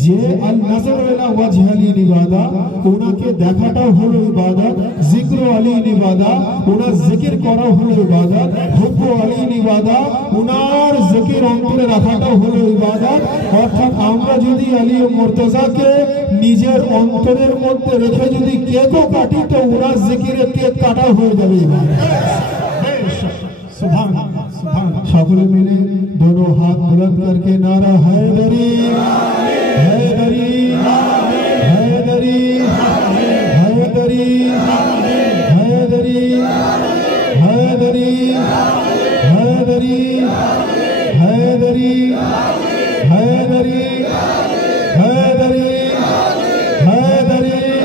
যে আল নজর ইলা ওয়াজহ আলী ইবাদা, ওনাকে দেখাটাও হলো ইবাদত, জিক্র আলী ইবাদা, ওনার জিকির করাও হলো ইবাদত, হুব্ব আলী ইবাদা, ওনার জিকির অন্তরে রাখাটাও হলো ইবাদত। অর্থাৎ আমরা যদি আলী ও মুর্তজাকে নিজের অন্তরের মধ্যে রেখে যদি কেকও কাটি তো ওনার জিকিরে কেক কাটা হয়ে যাবে ইবাদত। सुभान सुभान। সকলে মিলে दोनों हाथ बुलंद करके नारा हैदरी हैदरी हैदरी हैदरी हैदरी हैदरी हैदरी हैदरी हैदरी हैदरी हैदरी हैदरी हैदरी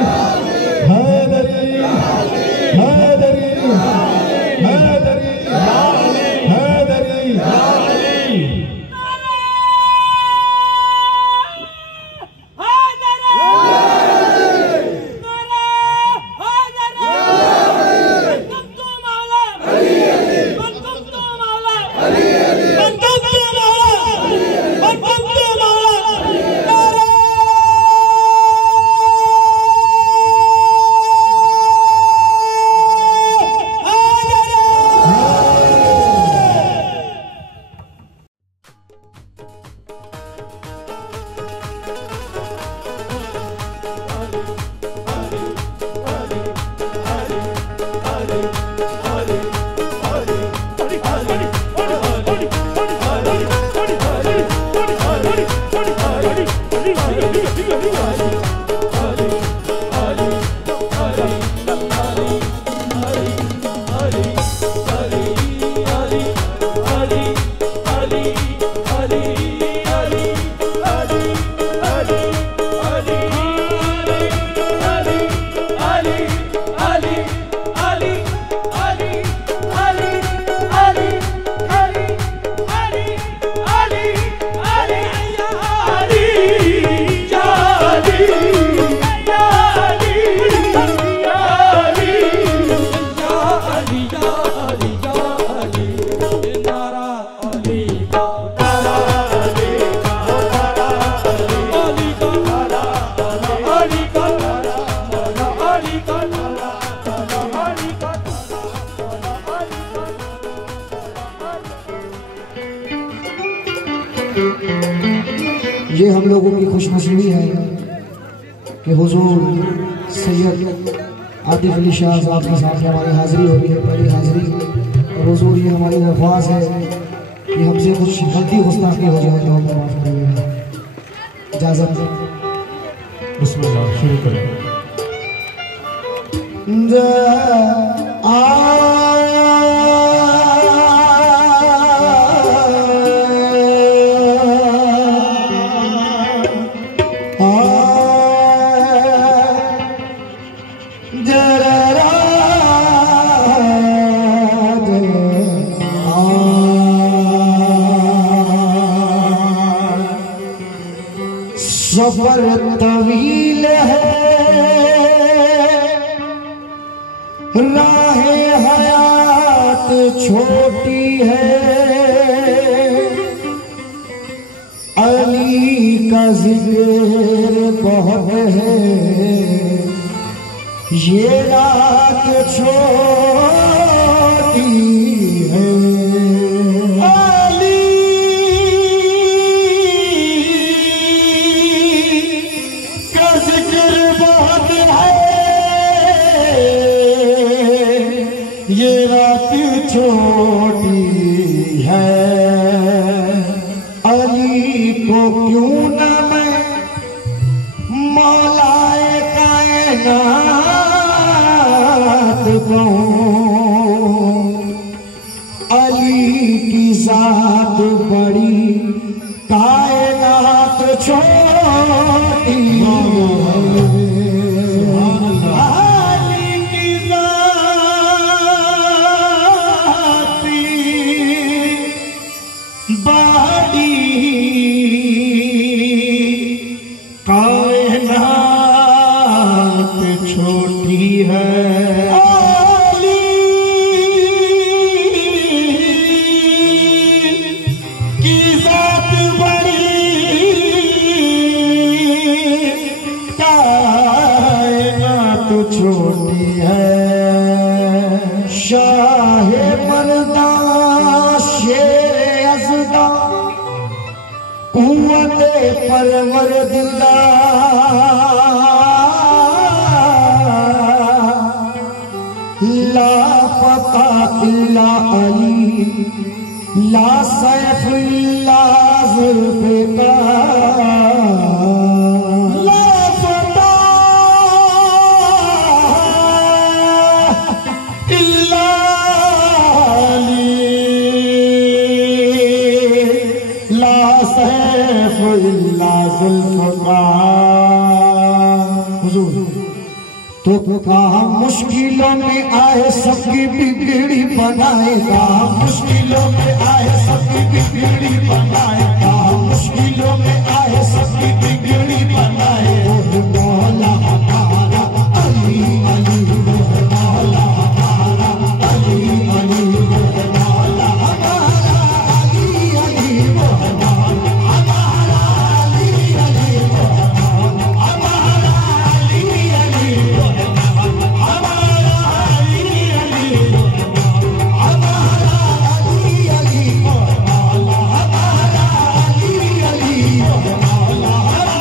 ये हम लोगों की खुशनसीबी है कि हुजूर सैयद आतिफ अली शाह साहब के साथ हमारी हाज़िरी हो रही है, पहली हाज़िरी। और हुजूर ये हमारी दरख्वास्त है कि हमसे कुछ गलती गुस्ताखी हो जाए तो हम माफ़ करेंगे। इजाज़त बिस्मिल्लाह शुरू करें। सफर तवील है, राह हयात छोटी है, अली का जिक्र बहुत है, ये रात छोटी है। ये रात छोटी है, अली को क्यों न मैं मौलाए कायनात कहूं। अली की जात बड़ी, कायनात छोटी कायनात छोटी है। अली की जात बड़ी, तो छोटी है। शाहे मर्दा शेर अज़दा कुव्वते परवरदिगा ला पता इल्ला अली ला सैफ इल्ला ज़ुल्फ़िकार ला पता इल्ला अली ला सैफ इल्ला ज़ुल्फ़िकार। हुज़ूर तो कहा मुश्किलों में आए सबकी बिगड़ी बनाएगा, मुश्किलों में आए सबकी बिगड़ी बनाएगा, मुश्किलों में आए सबकी बिगड़ी बनाए। वो मौला हमारा अली अली, वो मौला हमारा अली अली, वो मौला हमारा अली अली, वो मौला हमारा अली अली, वो हमारा अली अली, वो हमारा अली अली, वो हमारा अली अली, वो मौला हमारा अली अली, वो मौला हमारा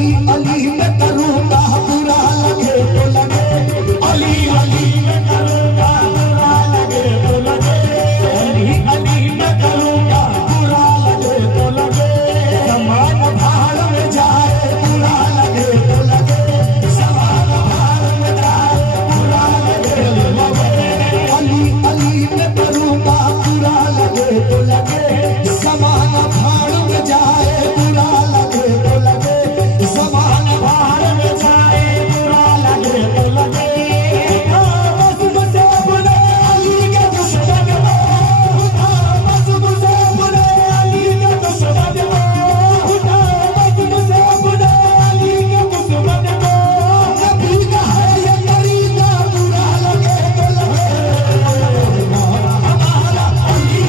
अली अली में करूँगा बुरा लगे तो लगे, अली अली में करूँगा बुरा लगे तो लगे, अली अली में करूँगा बुरा लगे तो लगे, समान भाड़ में जाए बुरा लगे तो लगे, समान भाड़ में जाए बुरा लगे तो लगे, अली अली में करूँगा बुरा लगे तो लगे, समान भाड़ में जाए बुरा लगे तो लगे, समान भाड़ में जाए बुरा लगे तो लगे, बस मुझे अपने अली के दुश्मन को, बस मुझे अपने अली के दुश्मन को, बस मुझे अपने अली के दुश्मन को, नबी का है ये तरीका बुरा लगे तो लगे, मौला हमारा अली,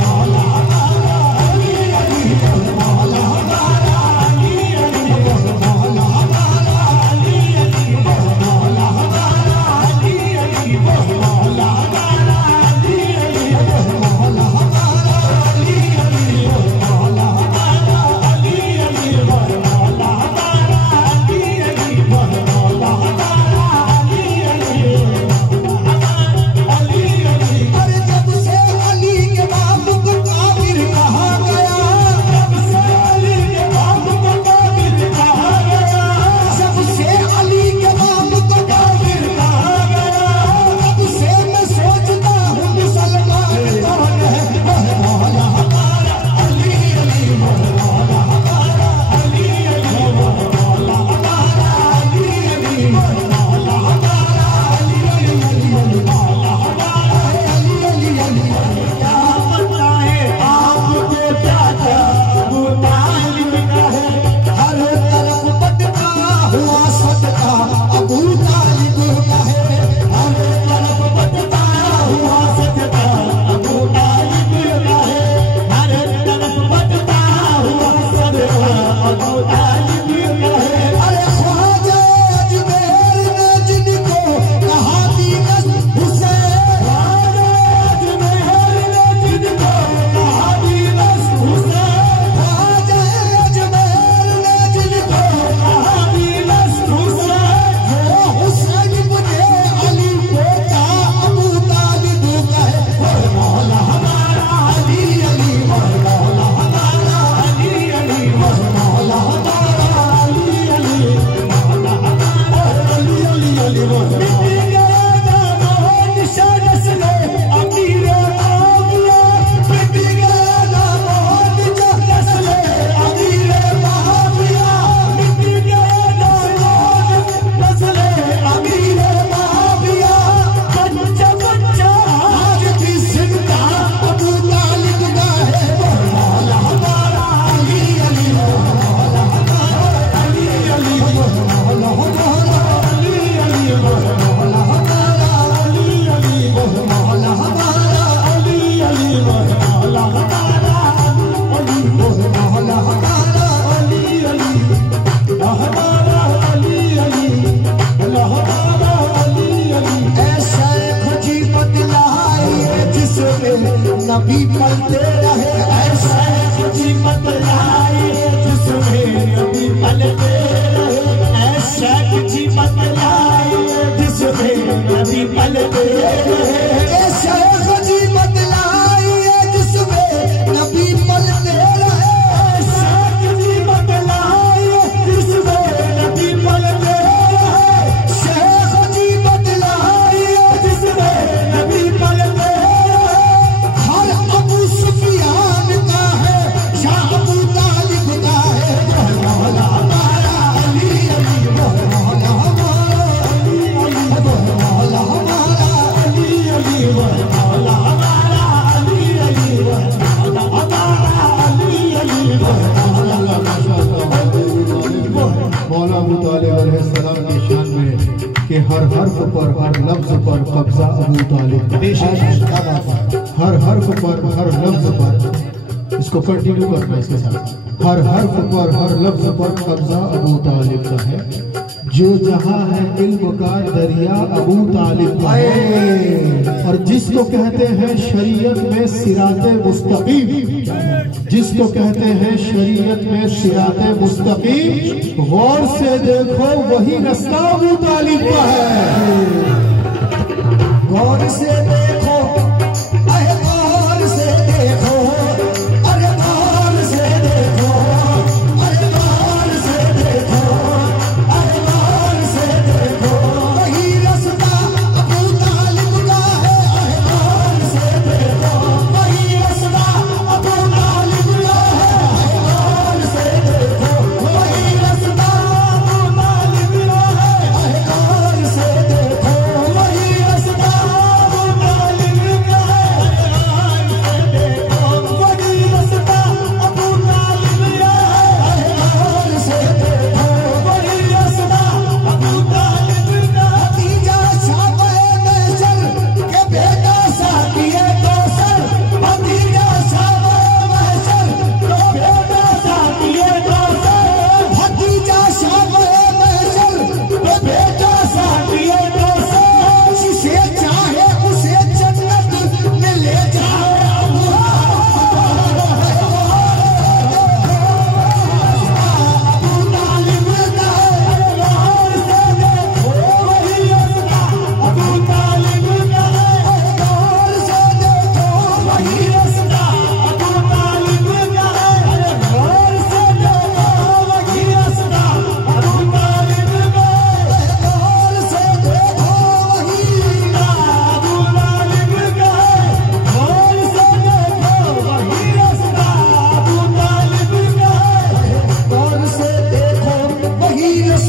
मौला हमारा अली, मौला हमारा अली, मौला हमारा अली, मौला हमारा अली, मौला हमारा अली, मौला हमारा अली, मौला हमारा अली, मौला हमारा अली, मौला हमारा अली। अरे जब से अली के बाप को काबिर कहा गया, जब से अली के बाप को काबिर कहा गया, जब से अली के बाप को काबिर कहा गया, तब से मैं सोचता हूँ मुसलमान कौन है, मौला हमारा अली, मौला हमारा अली, मौला हमारा अली, मौला हमारा अली, मौला हमारा अली। क्या पता है आपको चाचा अबू तालिब का है, हर तरफ भटका हुआ सदका अबू तालिब का है, हर तरफ भटका हुआ सदका अबू तालिब का है, हर तरफ भटका हुआ सदका अबू तालिब का है। अरे ख्वाजा अजमेर ने जिनको कहा दीनस हुसैन, ख्वाजा अजमेर ने जिनको कहा दीनस हुसैन, ख्वाजा अजमेर ने जिनको कहा दीनस हुसैन, वो हुसैन मुझे अली पोता अबू तालिब का है, मौला हमारा अली, मौला हमारा अली, मौला हमारा अली, मौला हमारा अली, मौला नबी पलते रहे, ऐसा खुशी बतलाए जिसमें नबी पलते रहे, ऐसा खुशी बतलाए जिसमें नबी पलते रहे, ऐसा खुशी बतलाए जिसमें नबी पलते रहे, ऐसा खुशी बतलाए जिसमें नबी पलते रहे, शेख खुशी बतलाए जिसमें नबी पलते रहे, हर अबू सुफियान का है, शाह अबू तालिब का है, मौला हमारा अली, मौला हमारा अली, मौला हमारा अली, मौला हमारा अली, मौला हमारा अली, मौला अबू तालिब अलैहिस्सलाम की शान में कि हर हर्फ पर हर लफ्ज पर कब्जा अबू तालिब, हर हर्फ पर हर लफ्ज पर, इसको कंटिन्यू करना इसके साथ, हर हर्फ पर हर लफ्ज पर कब्जा अबू तालिब का है, जो जहां है इल्म का दरिया अबू तालिब का है। और जिसको कहते हैं शरीयत में सिराते मुस्तकीम, जिसको कहते हैं शरीयत में सिराते मुस्तकीम, गौर से देखो वही रास्ता अबू तालिब का है। गौर से देखो, अरे गौर से देखो, अरे गौर से देखो, अरे गौर से देखो, अरे गौर से देखो, वही रास्ता अबू तालिब का है। अरे गौर से देखो, वही रास्ता अबू तालिब का है। अरे गौर से देखो, वही रास्ता अबू तालिब का है। अरे गौर से देखो, वही रास्ता अबू तालिब का है। अरे गौर से देखो, वही रास्ता अबू तालिब का है। अरे गौर से देखो, वही रास्ता अबू तालिब का है। भतीजा शाबे महशर के बेटा साकिए कौसर, भतीजा शाबे महशर के बेटा साकिए कौसर, भतीजा शाबे महशर के बेटा साकिए कौसर, जिसे चाहे उसे जन्नत में ले जाए। अबू तालिब का है। गौर से देखो, वही रास्ता अबू तालिब का है। गौर से देखो, वही रास्ता अबू तालिब का है। गौर से देखो, वही रास्ता अबू तालिब का है। गौर से देखो, वही रास्ता अबू तालिब का है। गौर से देखो, वही रास्ता अबू तालिब का है। गौर से देखो, वही रास्ता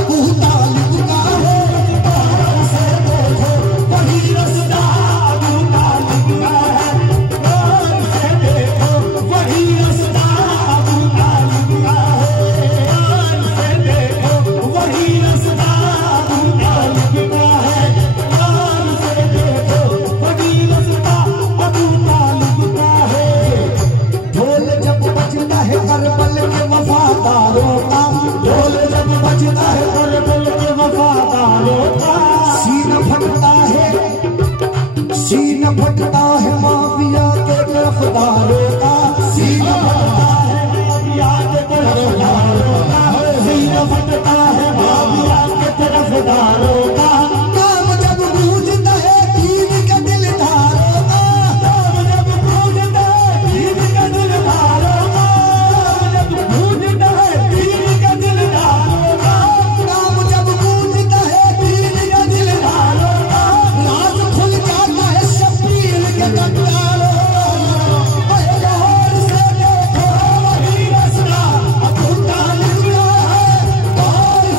अबू तालिब का है। गौर से देखो, वही रास्ता अबू तालिब का है। गौर से देखो, वही रास्ता अबू तालिब का है। गौर से देखो, वही रास्ता अबू तालिब का है। गौर से देखो, वही रास्ता अबू तालिब का है। ढोल जब बजता है करबल के वफादारों का, ढोल जब बजता है करबल के वफादारों का, सीना फटता है, सीना फटता है माफिया के तरफदारों का, सीना फटता है माफिया के तरफदारों का, सीना फटता है माफिया के तरफदारों का। काम जब बूझता है दीन के दिलदारों का, काम जब बूझता है दीन के दिलदारों का, काम जब बूझता है दीन के दिलदारों का, काम जब बूझता है दीन के दिलदारों का, राज खुल जाता है शबीर के गद्दारों का। अरे गौर से देखो, वही रास्ता अबू तालिब का है। गौर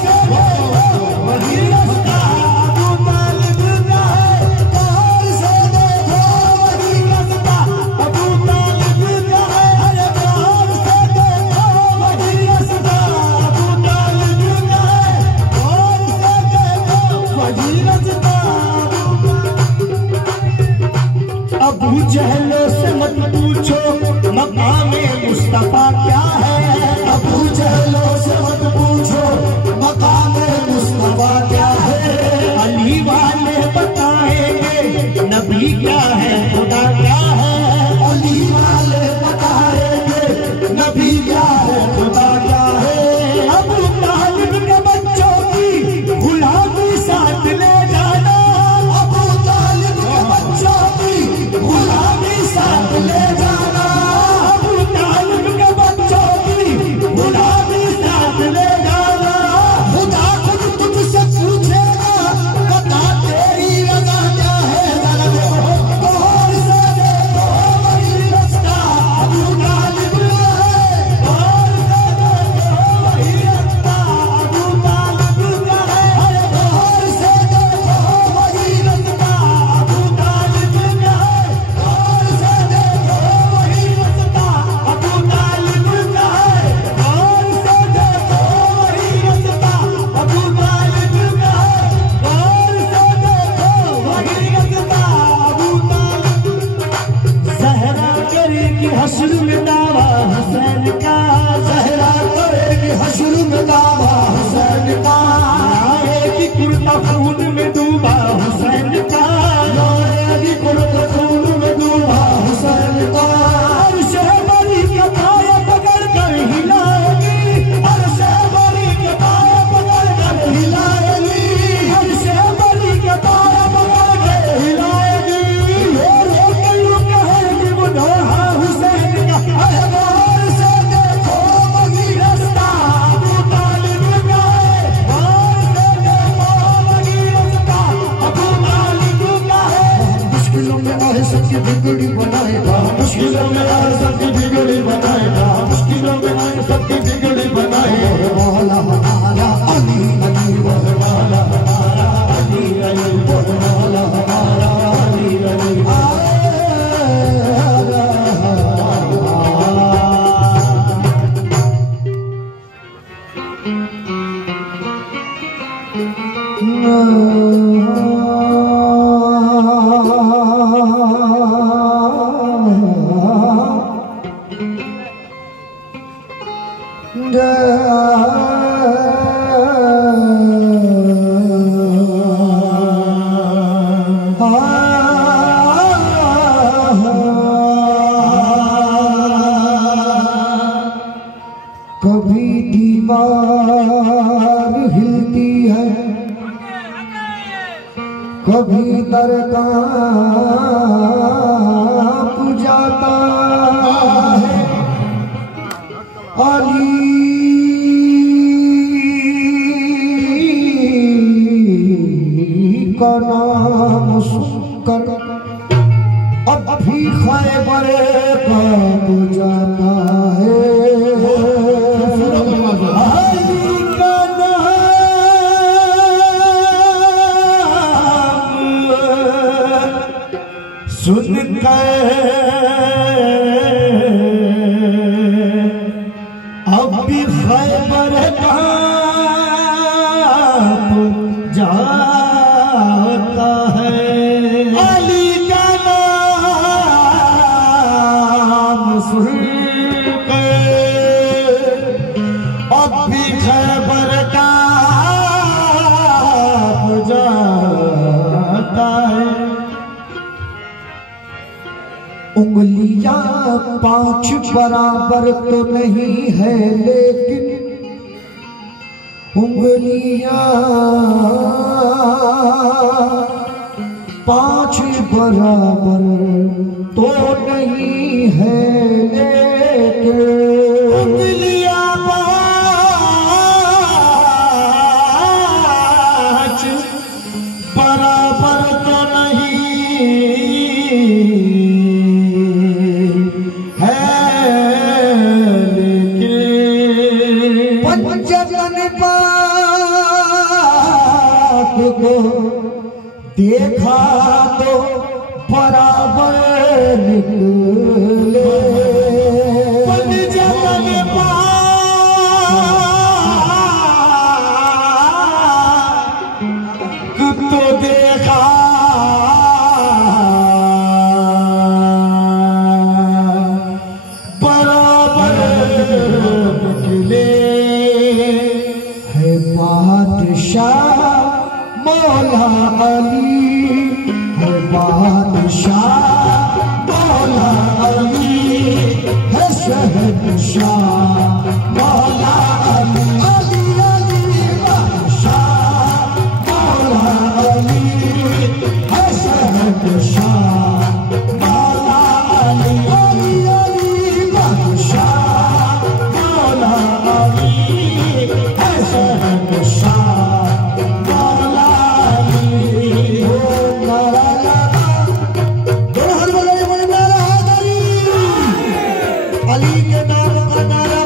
कभी दीवार हिलती है, कभी दर कांप जाता है। अली का नाम सुनकर अब भी खैबर कांप जाता है। सुनकर अब भी खैबर कांप जाता है। अली का नाम सुनकर अब भी खैबर कांप जाता है। उंगलियां 5 बराबर तो नहीं है, लेकिन उंगलियां 5 बराबर तो नहीं है, लेकिन उंगलियां 5 बराबर तो नहीं को देखा तो बराबर निकले। पंजतन पाक तो देखा बराबर निकले। है बादशाह मौला अली, है बादशाह मौला अली, है शहंशाह मौला अली। अली अली बादशाह मौला अली, है शहंशाह मौला अली। अली अली बादशाह मौला अली, है शहंशाह अली के नाम का नारा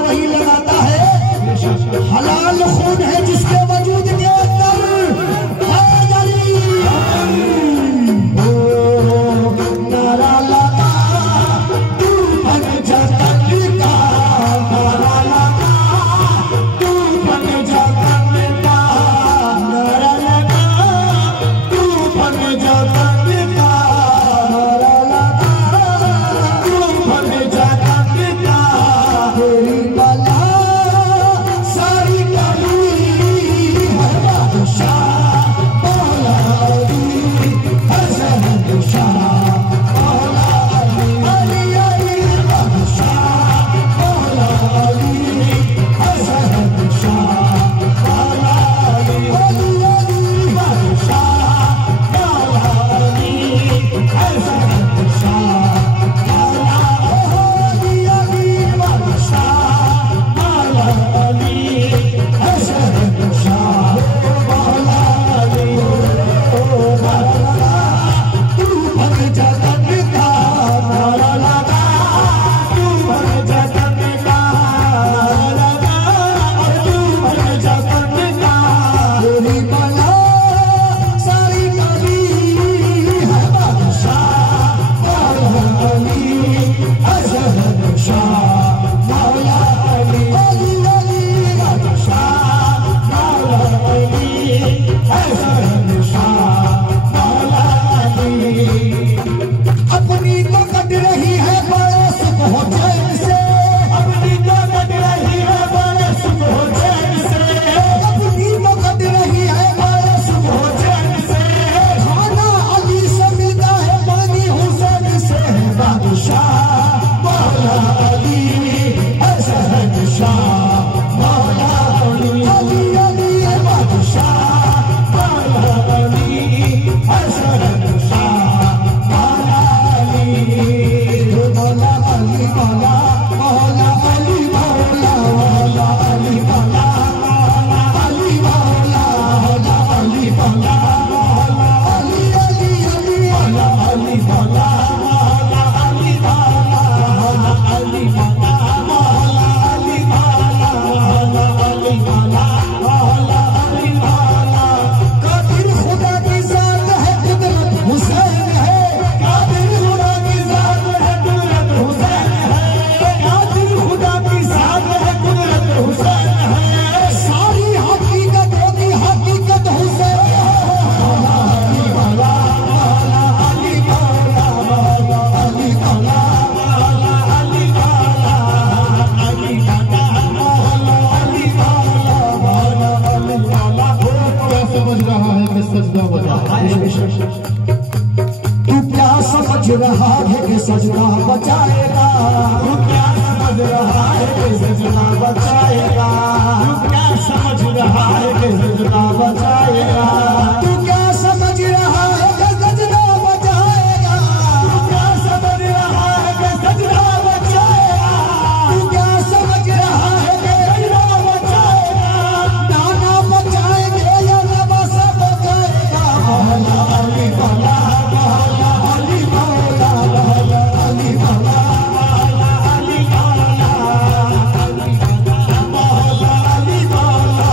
सजदा बता। तू क्या समझ रहा है कि सजना बचाएगा, तू क्या समझ रहा है कि सजना बचाएगा, तू क्या समझ रहा है कि सजना बचाएगा, तू क्या समझ रहा है कि सजना बचाएगा, तू क्या समझ रहा है कि सजना बचाएगा, तू क्या समझ रहा है कि सजना बचाएगा, नाना बचाएंगे या नवा सब बचाएगा। मौला अली मौला मौला अली मौला मौला अली मौला मौला अली मौला मौला अली मौला।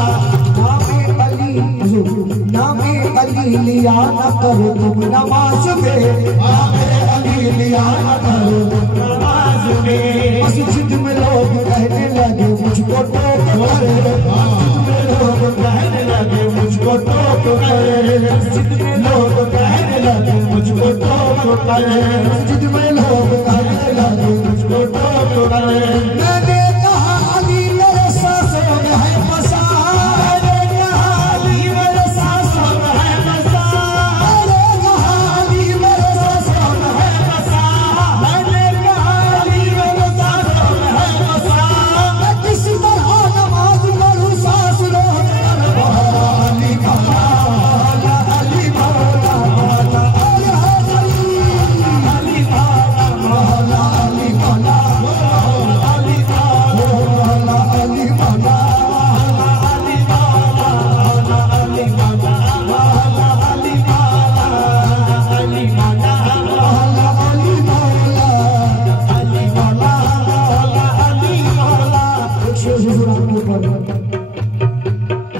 नामे अली लिया न करो तुम नमाज में, नामे अली लिया न करो तुम नमाज में। मस्जिद में लोग कहने लगे मुझको टोक करे, मस्जिद में लोग कहने लगे मुझको टोक करे, मस्जिद में लोग कहने लगे मुझको टोक करे, मस्जिद में लोग कहने लगे मुझको टोक करे। मैंने कहा अली मेरे सांसों में है बसा, मैंने कहा अली मेरे सांसों में है बसा, मैंने कहा अली मेरे सांसों में है बसा, मैंने कहा अली मेरे सांसों में है बसा। मैं किस तरह नमाज पढ़ूं सांस रोक कर। मौला अली मौला मौला अली मौला मौला अली मौला मौला अली मौला मौला अली मौला अली मौला अली मौला मौला अली मौला मौला अली मौला अली मौला मौला अली मौला अली मौला मौला अली मौला। एक शेर हुजूर आपके ऊपर,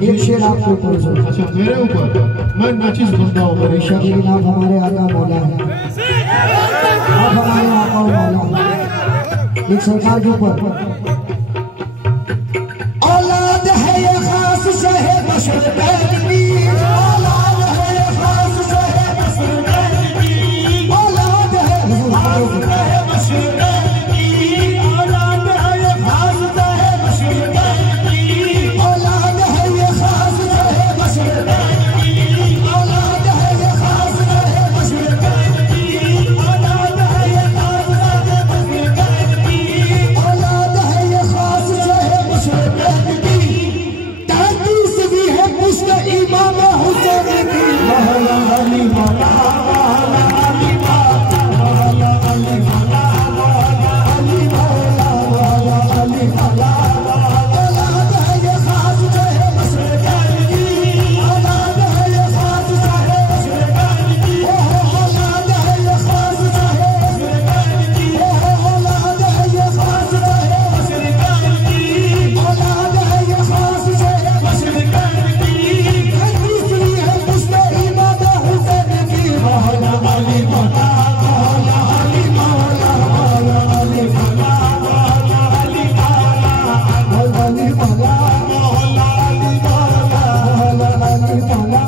एक शेर आपके ऊपर हुजूर। अच्छा मेरे ऊपर, मैं नाचिस बंदा हूँ। बेशक लेकिन आप हमारे आका मौला हैं, आप हमारे आका मौला हैं। एक सरकार के ऊपर औलाद है ये खास शहे बशर की, औलाद है ये खास शहे बशर की, औलाद है बशर की, औलाद है ये खास शहे बशर की, औलाद है ये खास शहे बशर की, औलाद है ये खास शहे बशर की, औलाद है ये खास शहे बशर की, औलाद है ये खास शहे बशर की। 33 भी है पुश्त इमाम हुसैन की। मौला अली मौला मौला अली मौला अली मौला मौला अली मौला मौला अली मौला। औलाद है ये खास शहे बशर की, औलाद है ये खास शहे बशर की, औलाद है ये खास शहे बशर की, औलाद है ये खास शहे बशर की, औलाद है ये खास शहे बशर की। तीसरी है पुश्त इमाम हुसैन की। मौला अली मौला मौला अली मौला मौला अली मौला मौला अली मौला मौला अली मौला मौला अली मौला मौला अली मौला।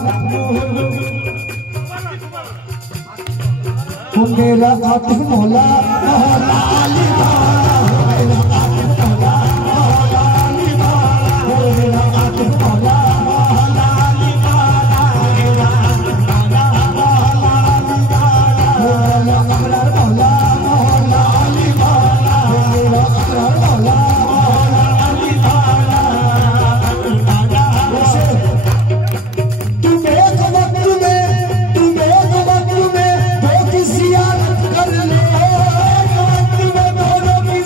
वो मेरा आतिफ मौला मौला अली मौला, मेरा आतिफ मौला मौला अली मौला, मेरा आतिफ मौला मौला अली मौला, मेरा आतिफ मौला मौला अली मौला, मेरा अकरार मौला मौला अली मौला, मेरा अकरार मौला मौला अली मौला। तुम एक वक्त में दो की जियारत कर लो, एक वक्त में दोनों की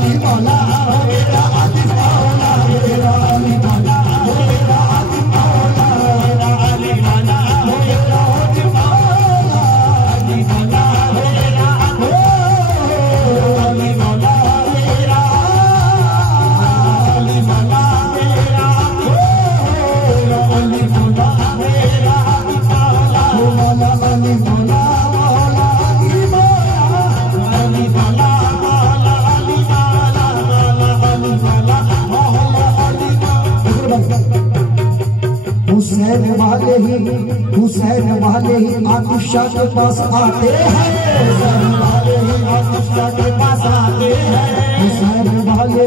अली मौला मेरा अली मौला मेरा अली मौला मेरा अली मौला मेरा अली मौला मेरा अली मौला अली मौला मेरा अली मौला मेरा अली मौला मेरा अली मौला मेरा मौला अली मौला हुसैन वाले ही आतिशा के पास आते हैं हुसैन वाले ही आतिशा के पास आते हैं हुसैन वाले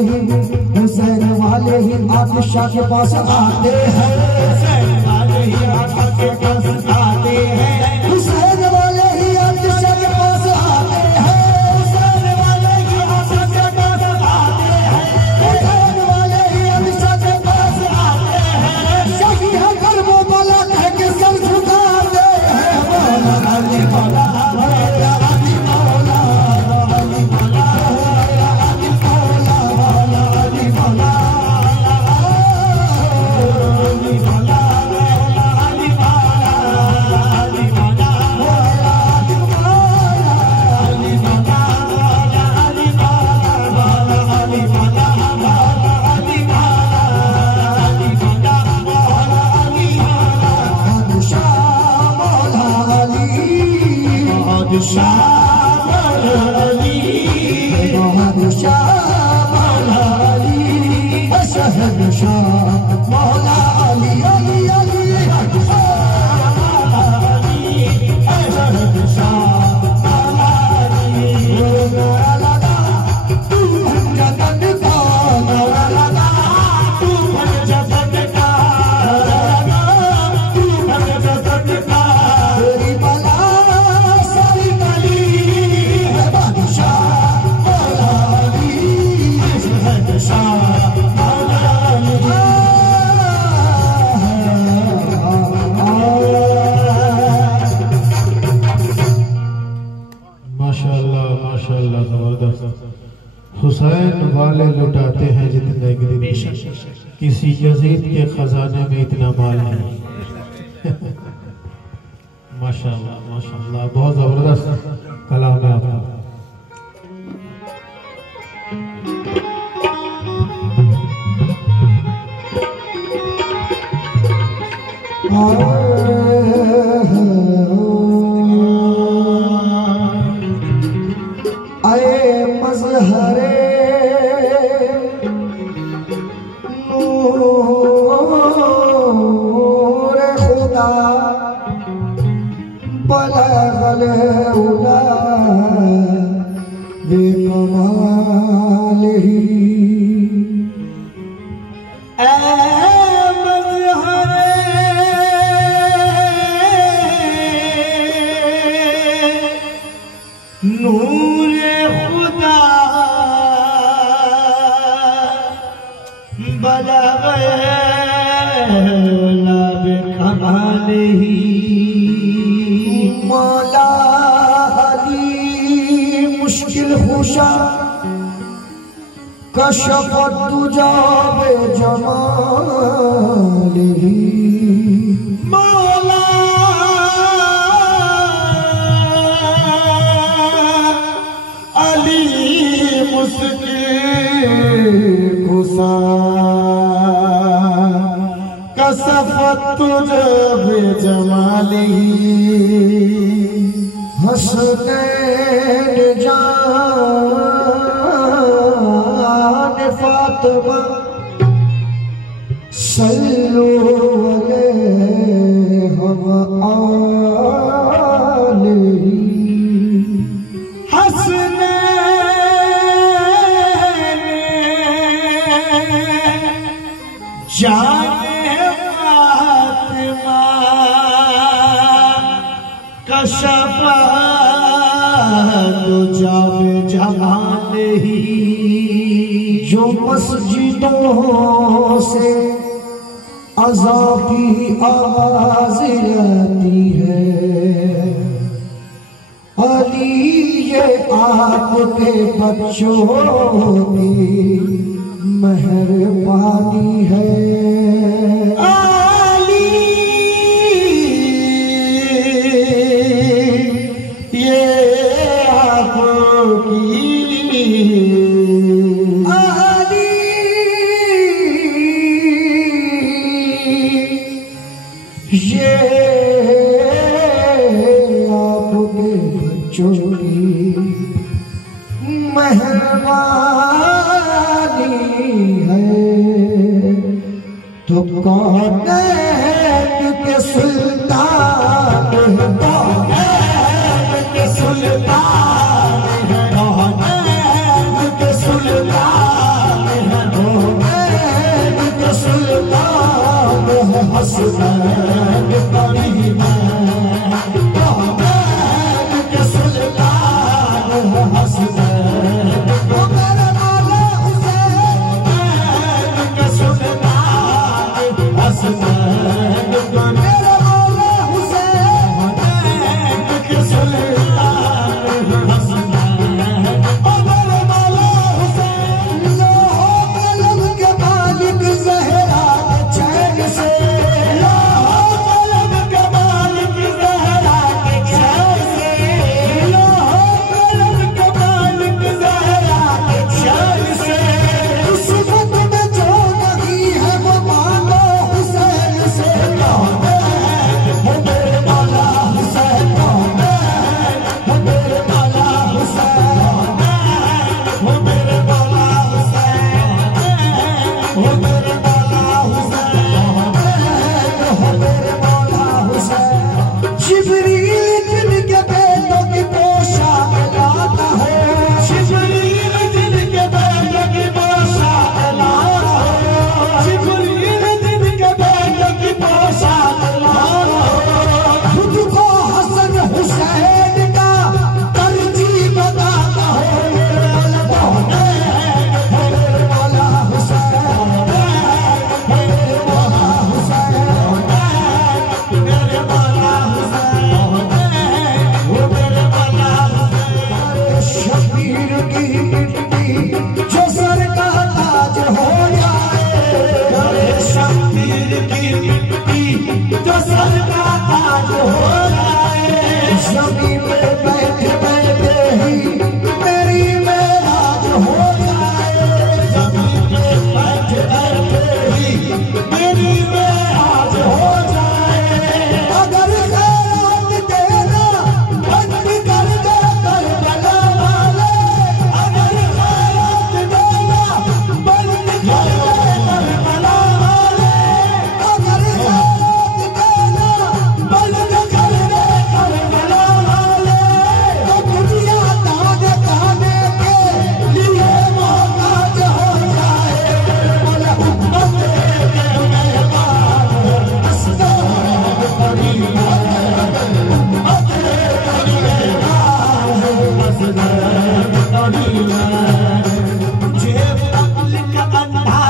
ही आतिशा के पास आते हैं हुसैन वाले ही आतिशा के पास आते हैं हुसैन वाले ही आतिशा के पास आते हैं हुसैन वाले ही आतिशा के पास आते हैं हुसैन वाले ही आतिशा के पास आते हैं शाही है कर्मों वाला कह के सर झुकाते हैं मौला अली मौला मेरा अली मौला अली मौला मेरा अली मौला मौला अली मौला अली मौला मेरा अली मौला अली मौला मेरा अली मौला अली मौला मेरा अली मौला मौला अली मौला मौला अली मौला अली मौला मौला अली मौला बादशाह मौला अली बादशाह मौला अली बादशाह मौला अली शहंशाह मौला अली अली अली बादशाह मौला अली शहंशाह मौला अली नौरा लगा तू जतन का नौरा लगा तू जतन का नौरा लगा तू जतन का तेरी बला सारी गली है बादशाह मौला अली शहंशाह मौला अली माशाल्लाह माशाल्लाह जबरदस्त। हुसैन वाले लुटाते हैं जितने गिरे किसी यजीद के खजाने में इतना माल नहीं। माशाल्लाह माशाल्लाह बहुत जबरदस्त कलाम है आपका। आए मज़हरे नूर खुदा बलगल उला बेकमालिही नूर खुदा बलगला बेकमालिही मौला अली मुश्किल खुशा कशफत दुजा बेजमालिही मौला अली मुश्किल खुशा कसफत तुझे बेजमालिही हसनैन जान फातिमा सल्लू अलैहि व आलिही हसनैन जान फातिमा कशफा तुझा बेजमालिही जो मस्जिदों से अज़ा की आवाज आती है अली ये आपके बच्चों की मेहरबानी है। आली ये आपकी ये आपके बच्चों की मेहरबानी है। तो कौन के सुल्तान, कौन के सुल्तान, कौन के सुल्तान, कौन के सुल्तान हसनैन करीम, कौन के सुल्तान हसनैन, ओ मेरे मौला हुसैन के सुल्तान हसनैन, मेरे मौला हुसैन के सुल्तान हसनैन, ओ मेरे मौला हुसैन लोहो कलम के मालिक ज़हरा के चैन से, लोहो कलम के मालिक ज़हरा के चैन से, लोहो कलम के मालिक ज़हरा के चैन से, उस वक्त में जो नहीं है वो मांगो हुसैन से। कौन है वो मेरे मौला हुसैन, कौन है वो मेरे मौला हुसैन, वो मेरे मौला हुसैन, वो मेरे मौला हुसैन, वो मेरे मौला हुसैन। जिब्रील जिनके बेटों की पोशाक लाता है, जिब्रील जिनके बेटों की पोशाक लाता है, जिब्रील जिनके बेटों की पोशाक लाता है, खुद को हसन हुसैन का तरजीह बताता है। मेरे मौला कौन है? मेरे मौला हुसैन, मेरे मौला हुसैन, मेरे मौला हुसैन, वो मेरे मौला हुसैन। शबीर की मिट्टी जो सर का ताज हो जाए, अरे शबीर की मिट्टी जो सर का ताज हो जाए, जमीन पे बैठे बैठे ही मेरी मेराज हो जाए, जमीन पे बैठे बैठे ही मेरी मेराज हो जाए। अगर खैरात देना बंद कर दे करबला वाले, अगर खैरात देना बंद कर दे करबला वाले, अगर खैरात देना बंद कर दे करबला वाले, तो दुनिया दाग खाने के लिए मोहताज हो जाए। बोला उम्मत के मेहमान हसनैन करीम, उम्मत के मेहमान हसनैन करीम। मुझे वो अक्ल का अंधा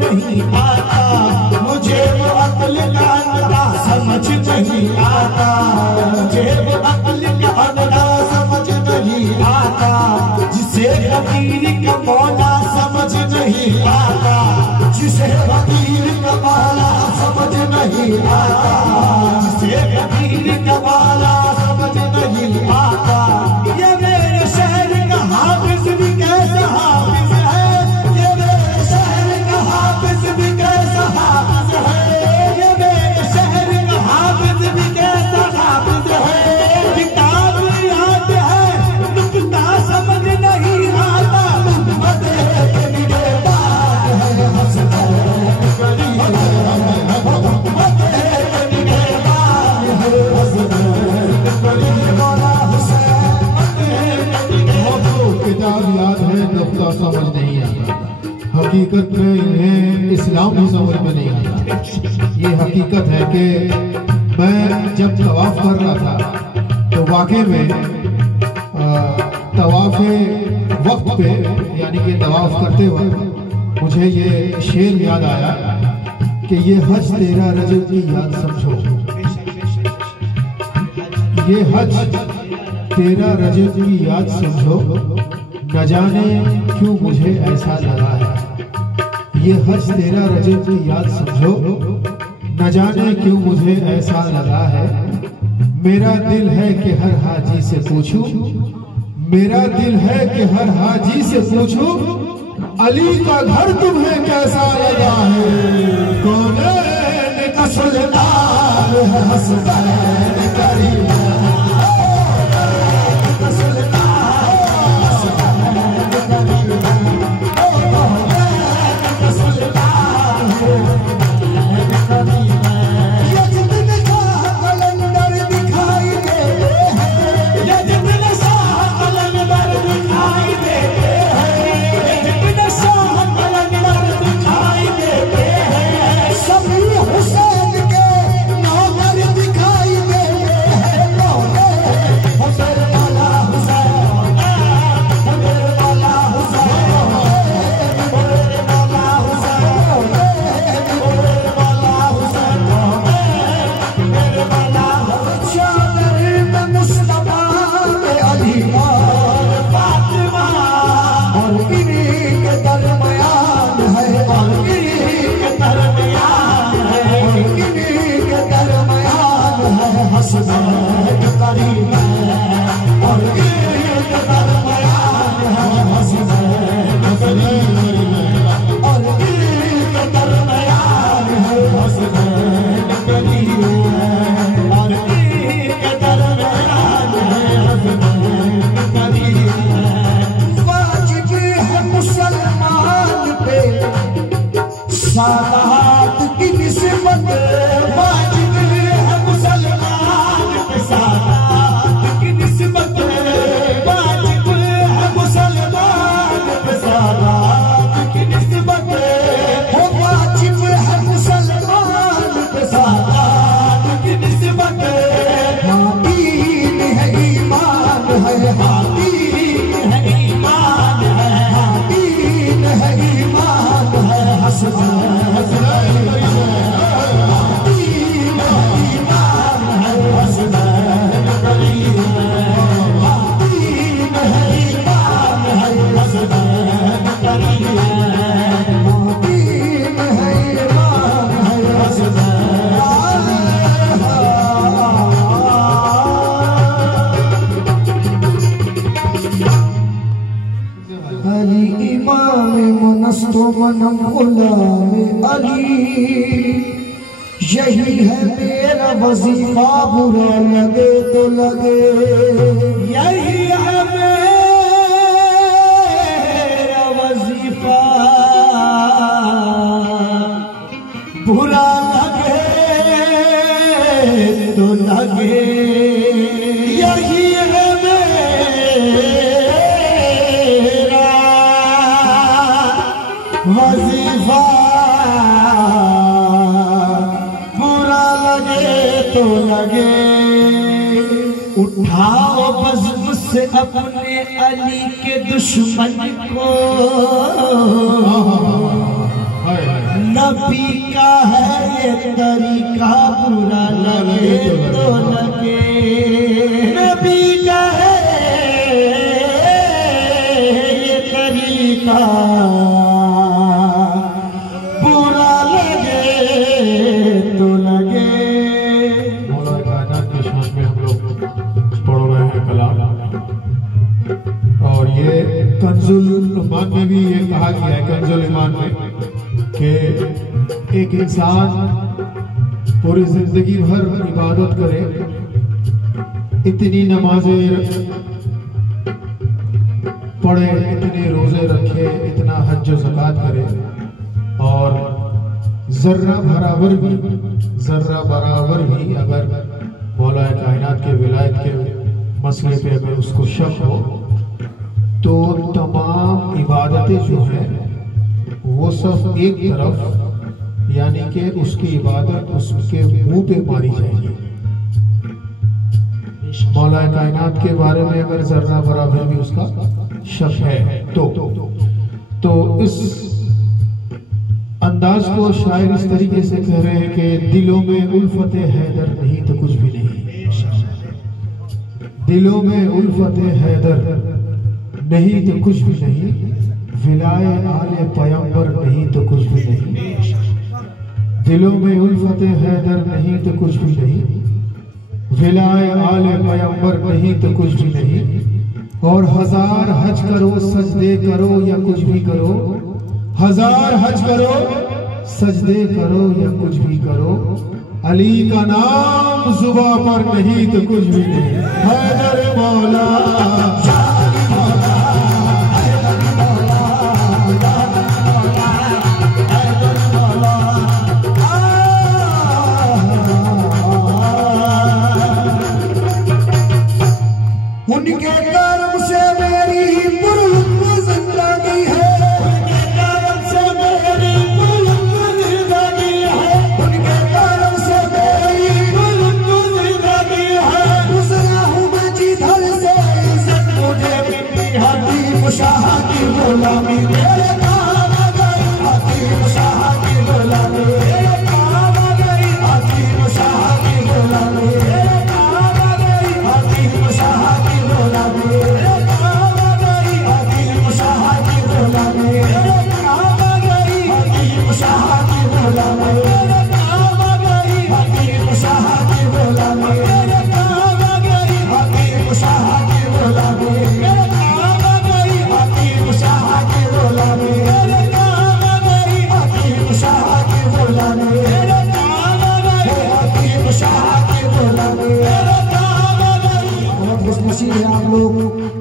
नहीं आता, मुझे वो अक्ल का अंधा समझ नहीं आता, मुझे वो अक्ल का अंधा समझ नहीं आता, जिसे फकीर का मौला समझ नहीं आता, जिसे फकीर का मौला समझ नहीं आता, जिसे फकीर का मौला समझ नहीं आता। ये मेरे शहर का हाफिज भी कैसा हाफिज है, ये मेरे शहर का हाफिज भी कैसा हाफिज है, ये मेरे शहर का हाफिज भी कैसा हाफिज है। किताब याद है नुक्ता समझ नहीं आता, उम्मत के निगहबान है हसनैन करीम, उम्मत के निगहबान है हसनैन करीम। मौला हुसैन किताब याद है नुक्ता समझ नहीं आता, हकीकत में इन्हें इस्लाम भी समझ में नहीं आता। ये हकीकत है कि मैं जब तवाफ कर रहा था तो वाकई में तवाफ वक्त पे यानी कि तवाफ करते वक्त मुझे ये शेर याद आया कि ये हज 13 रजब की याद समझो, ये हज तेरा रजत की याद समझो, न जाने क्यों मुझे ऐसा लगा है। ये हज तेरा रजत की याद समझो, न जाने क्यों मुझे ऐसा लगा है। मेरा दिल है कि हर हाजी से पूछूं, मेरा दिल है कि हर हाजी से पूछूं, अली का घर तुम्हें कैसा लगा है। कौनैन का सुल्तान है हसनैन करीम, सालात की निस्बत वाजिब है मुसलमान पे, सालात की निस्बत वाजिब है मुसलमान पे, सालात की निस्बत हो वाजिब है मुसलमान पे, सालात की निस्बत। हाँ दीन है ईमान है, हाँ दीन है ईमान है, हाँ दीन है ईमान है। हसनैन अली इमाम मुनस्तो मनम गुलाम अली, यही है मेरा वजीफा, बुरा लगे तो लगे। यही है मेरा वजीफा, बुरा लगे तो लगे। यही है वजीफा, बुरा लगे तो लगे। उठाओ बज़्म से अपने अली के दुश्मन को, नबी का है ये तरीका, बुरा लगे तो लगे। नबी का है ये तरीका, बुरा लगे तो लगे। मौला कायनात के शान में हम लोग पढ़ रहे हैं कलाम, और ये कंजुल ईमान में भी ये कहा गया है, कंजुल ईमान में, कि एक इंसान पूरी जिंदगी भर इबादत करे, इतनी नमाजें पढ़े, इतने रोजे रखे, इतना हज ज़कात करे, और जर्रा बराबर भी अगर मौला कायनात के विलायत के मसले पे अगर उसको शक हो, तो तमाम इबादतें जो हैं वो सब एक तरफ, यानी कि उसकी इबादत उसके मुंह पे मारी जाएगी। मौला कायनात के बारे में अगर जर्रा बराबर भी उसका शक है तो इस अंदाज को शायर इस तरीके से कह रहे हैं कि दिलों में उल्फत हैदर नहीं तो कुछ भी नहीं। दिलों में उल्फत हैदर नहीं तो कुछ भी नहीं, विलाए आले पैगंबर नहीं तो कुछ भी नहीं। दिलों में उल्फत हैदर नहीं तो कुछ भी नहीं, विलाए आले पैगंबर नहीं तो कुछ भी नहीं। और हजार हज करो सजदे करो या कुछ भी करो, हजार हज करो सजदे करो या कुछ भी करो, अली का नाम जुबा पर नहीं तो कुछ भी नहीं। हैदर मौला उनके कर्म से मेरी पुरलुत्फ जिंदगी है, उनके कर्म से मेरी पुरलुत्फ जिंदगी है, उनके कर्म से मेरी पुरलुत्फ जिंदगी है। गुजरा हूँ मैं जिधर से इज्जत मुझे मिली, हकीम शाह की गुलामी मेरे काम आ गई, हकीम शाह की गुलामी मेरे काम आ गई, हकीम शाह की गुलामी मेरे काम आ गई, हकीम शाह की गुलामी मेरे काम आ गई, हकीम शाह की गुलामी मेरे काम आ गई, हकीम शाह की गुलामी मेरे काम आ गई, हकीम शाह की गुलामी मेरे काम आ गई, हकीम शाह की गुलामी मेरे काम आ गई, हकीम शाह की गुलामी मेरे काम आ गई, हकीम शाह की गुलामी मेरे काम आ गई, हकीम शाह की गुलामी मेरे काम आ गई। बहुत खुशनसीब है आप लोग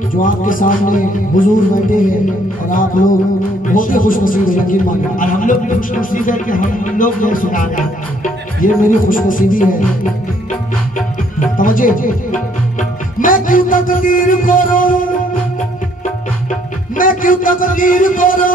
जो आपके सामने हुजूर बैठे हैं, और आप लोग बहुत ही खुशनसीब है, यकीन मानिए। और हम लोग भी खुशनसीब है कि हम लोग ये सुना रहे हैं। ये मेरी खुशनसीबी है। तवज्जो, मैं क्यों तकदीर को रो, मैं क्यों तकदीर को रो